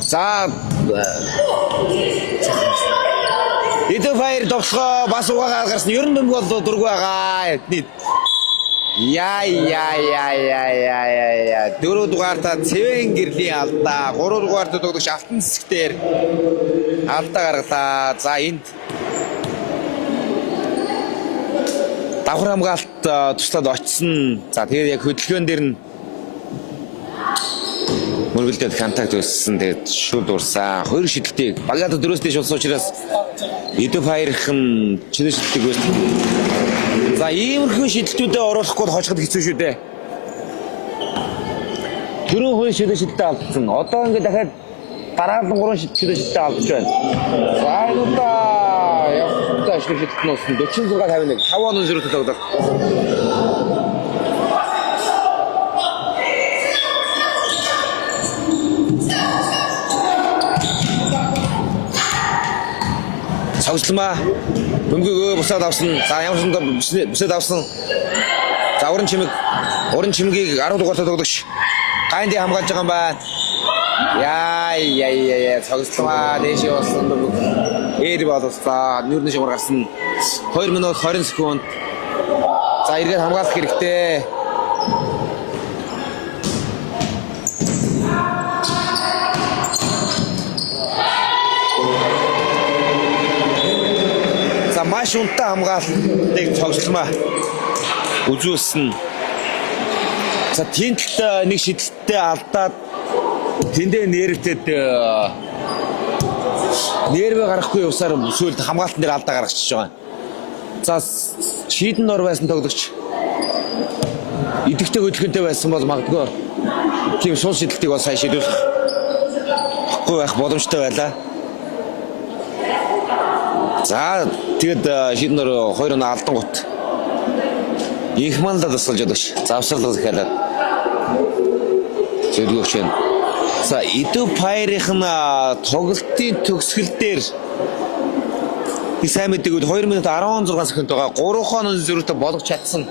За Идэ Файр довтлоо бас угаагаар гарсан. Ер нь бөмбөг бол дург байгаа. Яа. 4 дугаартаа Цэвэнгэрлийн алдаа, 3 дугаартаа тоглогч алтан цэцгээр алдаа гаргалаа. За энд давхар хамгаалт туслаад очсон. За тэгээд яг хөдөлгөөн дээр нь мөргөлдөд контакт үүссэн. Тэгээд шууд дуурсан. Хоёр шидэлтийг багада 4-өөс дээш болсон учраас Идэ Файрын чиний шидэлтийг үүсгэн За иймэрхүү шийдэлтүүдэд оруулахгүй хожиход хэцүү шүү дээ. Түрүүн хоёр шийдэлтээ алдсан. Одоо ингээд дахиад дараагийн 3 шийдэлтээ алдж байна. За энэ удаа явтаа шийдэлт нь усан 46-51 5 оноо зэрэг тоглох. Цогцлмаа бөмбөгөө бусаад авсан. За ямар ч бусаад авсан. За уран чимгийг 10 дугаар тоглогч гайнд хамгаалж байгаа юм байна. Яа цогцлмаа дэш явсан бөмбөг. Ээр боловсаа нүүрний шугар гарсан. 2 минут 20 секунд. За эргээд хамгаалах хэрэгтэй. Маш унтаа хамгаалтыг цогцлмаа үзүүлсэн. За тэнцэлт нэг шидэлтээ алдаад тэндээ нэрвтэд нервэ гарахгүй усаар сүйд хамгаалтан дээр алдаа гаргачихж байгаа. За шийдэн нор байсан тоглогч идэвхтэй хөдөлгөөнтэй байсан бол магадгүй тийм сул шидэлтийг бол сайн шийдвэрлэх байх боломжтой байлаа. За тэгэд шийднэр 2 оноо алдан гут. Их мандад тасалж ядагш. Завсарлал захиалаад. Зөвлөгөөч байна. За Иду Пайрын тоглолтын төгсгөл дээр их сайн мэддэг үл 2 минут 16 секунд байгаа. 3 оноо зөрүүтэй болгож чадсан.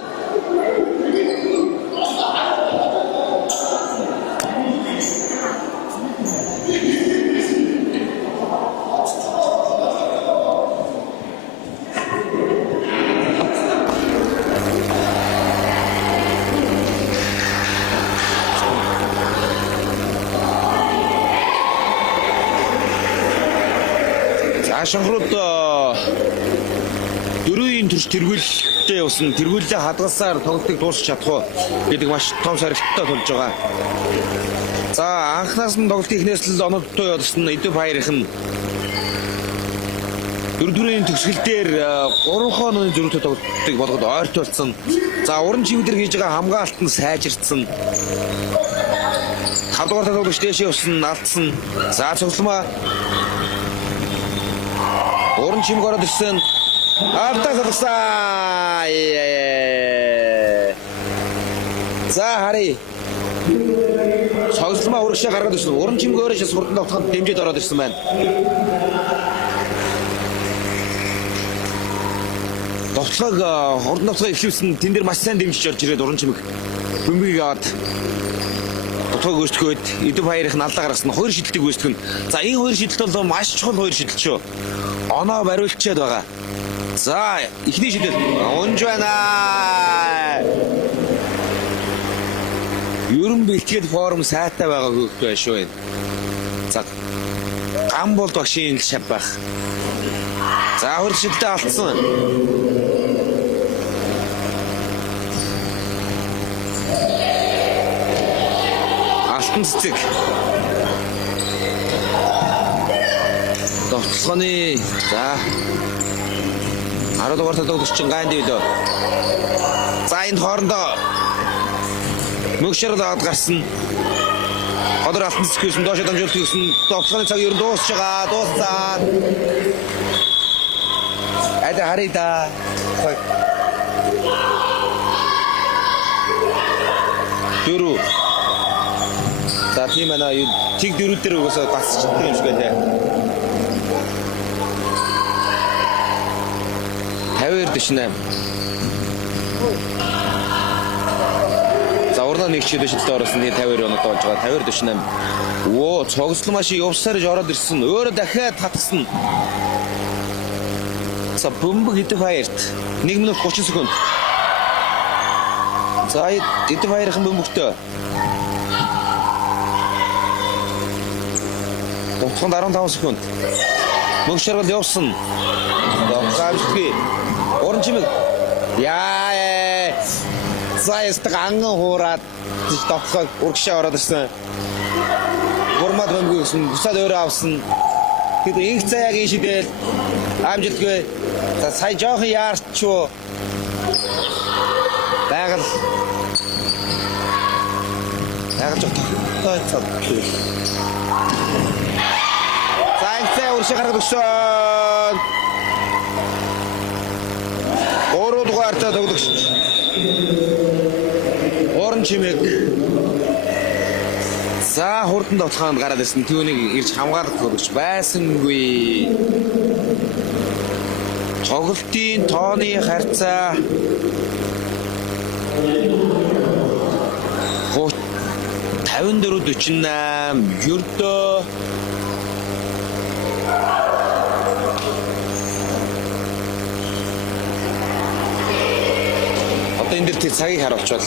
Ашинхрууд дөрвийн төрш тэргүүлэлтээ явсан. Тэргүүлэлээ хадгалсаар тоглолтыг дуусгах чадах уу гэдэг маш том сорилттой тулж байгаа. За анхнаас нь тоглолтын эхнээс л онолдтой явуулсан Иду Пайрын дөрвийн төгсгөл дээр 3 онооны зөрүүтэй тоглолтыг болгоод ойртуулсан. За уран чимдэр хийж байгаа хамгаалалт нь сайжирсан. 5 дугаар тоглогч дэшээ явсан, алдсан. За цогцлмаа уран чимг ороод ирсэн. Автаа салгасан. За харъя. Цогцлмаа урагшаа гаргаад ирсэн. Уран чимг өөрөө сурдан тоглоход дэмжиж ороод ирсэн байна. Тоглохыг хурдан тоглохыг эхлүүлсэн. Тэн дээр маш сайн дэмжиж орж ирээд уран чимг бөмбөгийг аваад тоглохыг өөрчлөхөд Иду Пайрын алдаа гаргасан 2 шидэлтийг үүсгэн. За энэ 2 шидэлт бол маш чухал 2 шидэлт шүү. Оноо бариулчаад байгаа. За эхний шидэл унж байна. Ерөн бэлтгэл форм сайтай байгаа хөөхгүй байх шүү энэ. За гам бол багшийн шав байх. За хурцтай алдсан. Алтан цэцэг. Тоглоны за 10 дугаар тоглогч гайнд ивлөө. За энэ хоорондоо мөгшөрл аваад гарсан. Одор алтан цэцгээс доош дамжуулт хийсэн. Тоглоны цаг ер нь дуусж байгаа. Дуусаад. Айда харъя. Дөрөв. За тийм байна. Тэг дөрөв дээр угаасаа гацчихдаг юм шиг байлаа. 52-48. За урнаа нэг чиглэл шидэлтэй орсон. 52 оноо тоолж байгаа. 52-48. Оо, цогцлмаа шиг явсаар ороод ирсэн. Өөрөө дахиад татсан. За бөмбөг Иду Пайрт 1 минут 30 секунд. За Иду Пайрын бөмбөгтөө. Тоглоход 15 секунд. Мөгшөр бол явсан. Гавшгүй. Уран чимэг. Яа. Зайст анган хуураад тоглоход урагшаа ороод ирсэн. Гурмад бөмбөгсөн. Бусаад өөрөө авсан. Тэгэд инх цаягийн шидэл амжилтгүй. За сая жоохон яарч чуу. Байгаль жоо тооцоод. Цайцаа уршиг гаргаж өгсөн. 3 дугаартаа тоглогч. Орон чимэг. За хурдан тоглоход гараад ирсэн. Түүнийг ирж хамгаалах тоглогч байсангүй. Тоглолтын тооны харьцаа 54-48 ердөө одоо энэ дээр цагийг харуулчвал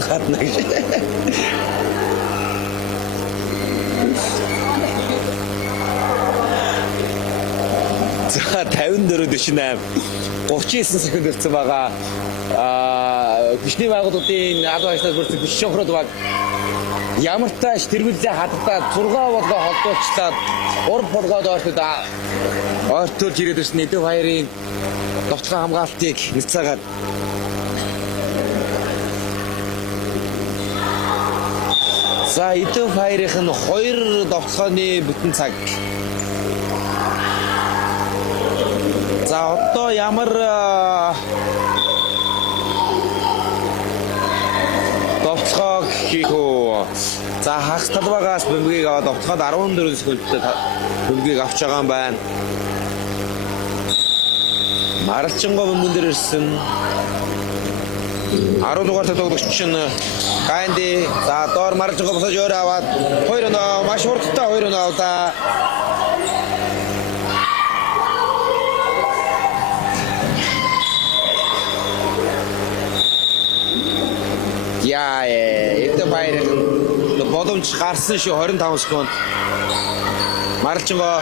хатна гэж. За 54-48 39 секунд болсон байгаа. Хүчний байгууллагын албан ажлаас бүрдсэн биш шохрод баг ямар тааш тэргүүлээ хадтаад 6 болоо холдуулчлаад 3 болгоод ойртуулж ирээд ирсэн Эдв хоёрын довтлогоо хамгаалтыг нэлцаагаад за Эдв хоёрын 2 довтлооны бүтэн цаг. За одоо ямар довтлогоо хийх үү? За хагас талбайгаас бөмбөгийг аваад довтлоход 14 секундтай бөмбөгийг авч байгаа юм байна. Маралчингоо бөмбөн дээр ирсэн. 10 дугаартай тоглогч чинь Ганди. За доор Маралчингоо босож өөр аваад 2 оноо маш хурдтай 2 оноо авлаа. Эдв хоёрын боломж гарсан шүү 25 секунд. Маралчингоо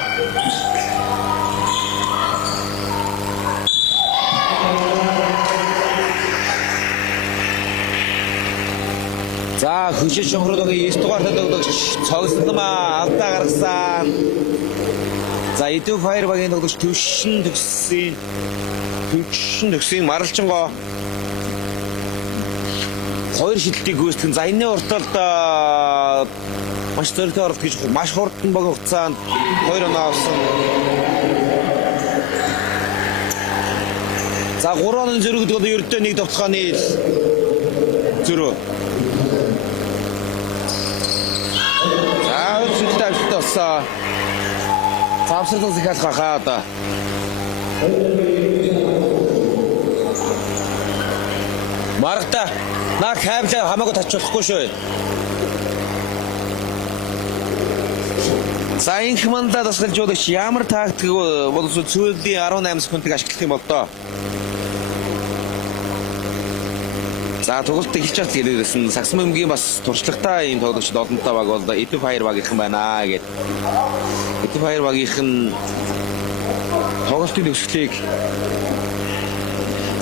за хүчит шохродогийн 9 дугаартай тоглогч цогцломаа алдаа гаргасан. За Эдв хоёр багийн тоглогч төвшин төгсөн Маралчингоо 2 шидэлтийг гүйцэтгэн. За энэний урталд маш зөрөгтэй оролт гэж маш хурдан богино хугацаанд 2 оноо авсан. За 3 оноо зөрөгдөг бол ердөө нэг довтлооны зөрөө. За үсэлтэй авчихсан. Завсарлах захиалах хаа одоо. Маргатай наа кабель хамаагүй татчихгүй шүү. За инх мандаа дасгалж удаач ямар тактик боловсрол сүүлийн 18 секундыг ашиглах юм бол доо. За тоглолт эхэлж чад гэлээсэн сагсан бөмбөгийн бас туршлагатай ийм тоглогчд олонтой баг бол Эдв хоёр багийнхан байна гэд. Эдв хоёр багийнхан тоглолтын төгсгөлийг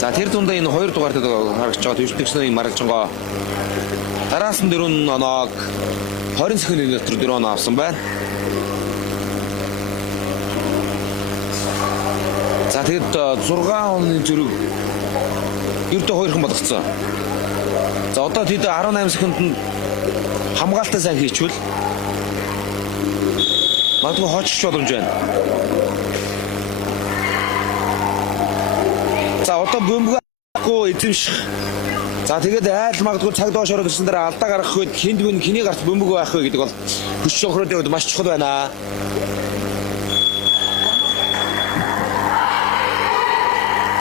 за тэр дундаа энэ 2 дугаартай харагч байгаа төвчнөний Маралчингоо дараас нь 4 оноог 20 секундын дотор 4 оноо авсан байна. За тэгэд 6 оны зүрэг ердөө хоёрхан болгоцсон. За одоо тэд 18 секундэд хамгаалтаа сайн хийчихвэл магадгүй хоочих боломж байна. За одоо бөмбөгөө эзэмших. За тэгээд айл магадгүй цаг доош ороод ирсэн дээр алдаа гаргах үед хинд бүн хиний гарт бөмбөг байх вэ гэдэг бол хүч шохродын үед маш чухал байна.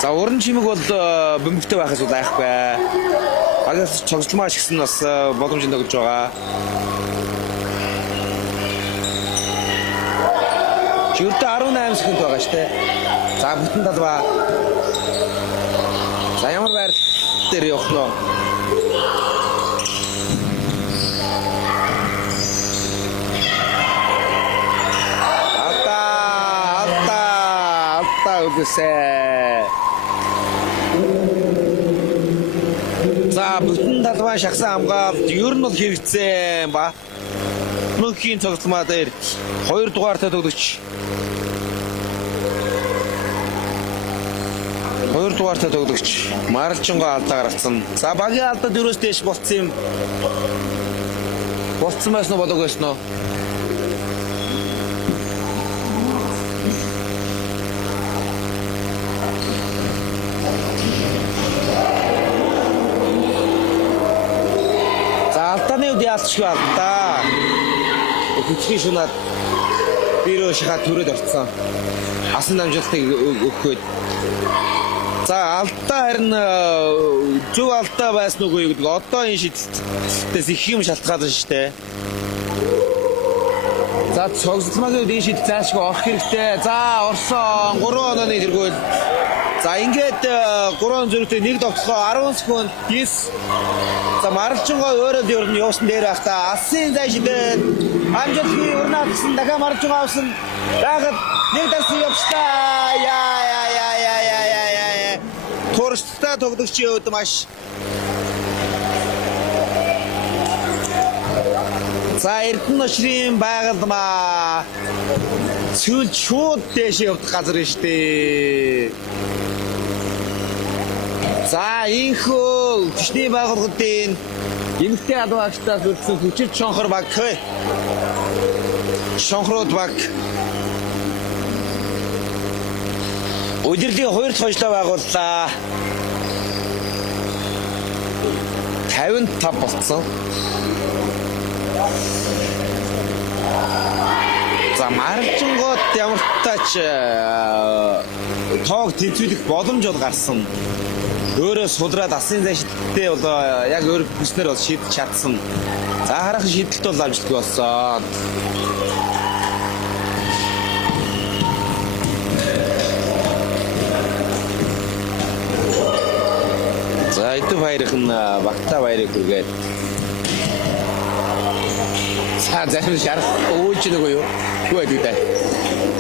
За уран чимэг бол бөмбөгтэй байхаас бол айхгүй. Багаас цогцлмаа ашигласан бас боломжтой тоглож байгаа. Чиртэ 18 секунд байгаа шүү дээ. За бүтэн талбай. За ямар байр дээр явах нь вэ? Алта үгүйсэ. За бүтэн талбай шахсан хамгаалалт ер нь бол хэрэгцээ ба. Мөнхийн цогцлмаа дээр 2 дугаартай тоглогч. 2 дугаартай тоглогч Маралчингаа алдаа гаргацсан. За багийн алдаа дөрөөс дэш болцсон юм. Болцсон байсан уу болоогүй байсан уу? За алдааны үед яалтчгүй алдаа. Хүчний шунаад бирөө шахаад түрээд орцсон. Асан дамжуултыг өгөхөд. За алдаа харин зөв алдаа байсан үгүй гэдэг. Одоо энэ шийдэлтээс их юм шалтгаалсан шүү дээ. За цогцлмаагийн үед энэ шийдэл заашгүй орох хэрэгтэй. За орсон 3 онооны тэргүүл. За ингээд 3 зүрхтэй нэг тоглолоо 10 секунд 9. За Маралчингаа өөрөө ер нь явсан дээр ахта алсын зай шидээд амжилтгүй өрнөдсөн дахиад Маралчингаа авсан. Яагаад нэг дарсан явчлаа. Яа. Туршлагатай тоглогчийн хувьд маш. За Эрдэнэ ночрын байгальмаа цүл шууд дэш явах газар нь штэ. За инхүү хүчний байгууллагын эмэгтэй адвокатаас үрдсэн хүчит шонхор баг. Шонхрууд баг. Удирдлагын 2 дахь хожлоо байгууллаа. 55 болцсон. За Маралчингууд ямар тач тоог тэнцвүүлэх боломж бол гарсан. Өөрөө судраад асын зайшилттэй бол яг өөр хүснээр бол шийдэж чадсан. За харах шийдэлт бол амжилттай болсон. За эдгээр баярхан багтаа баярыг хүргээд. За зарим шарах ууч нэг юу? Юу гэдэг вэ?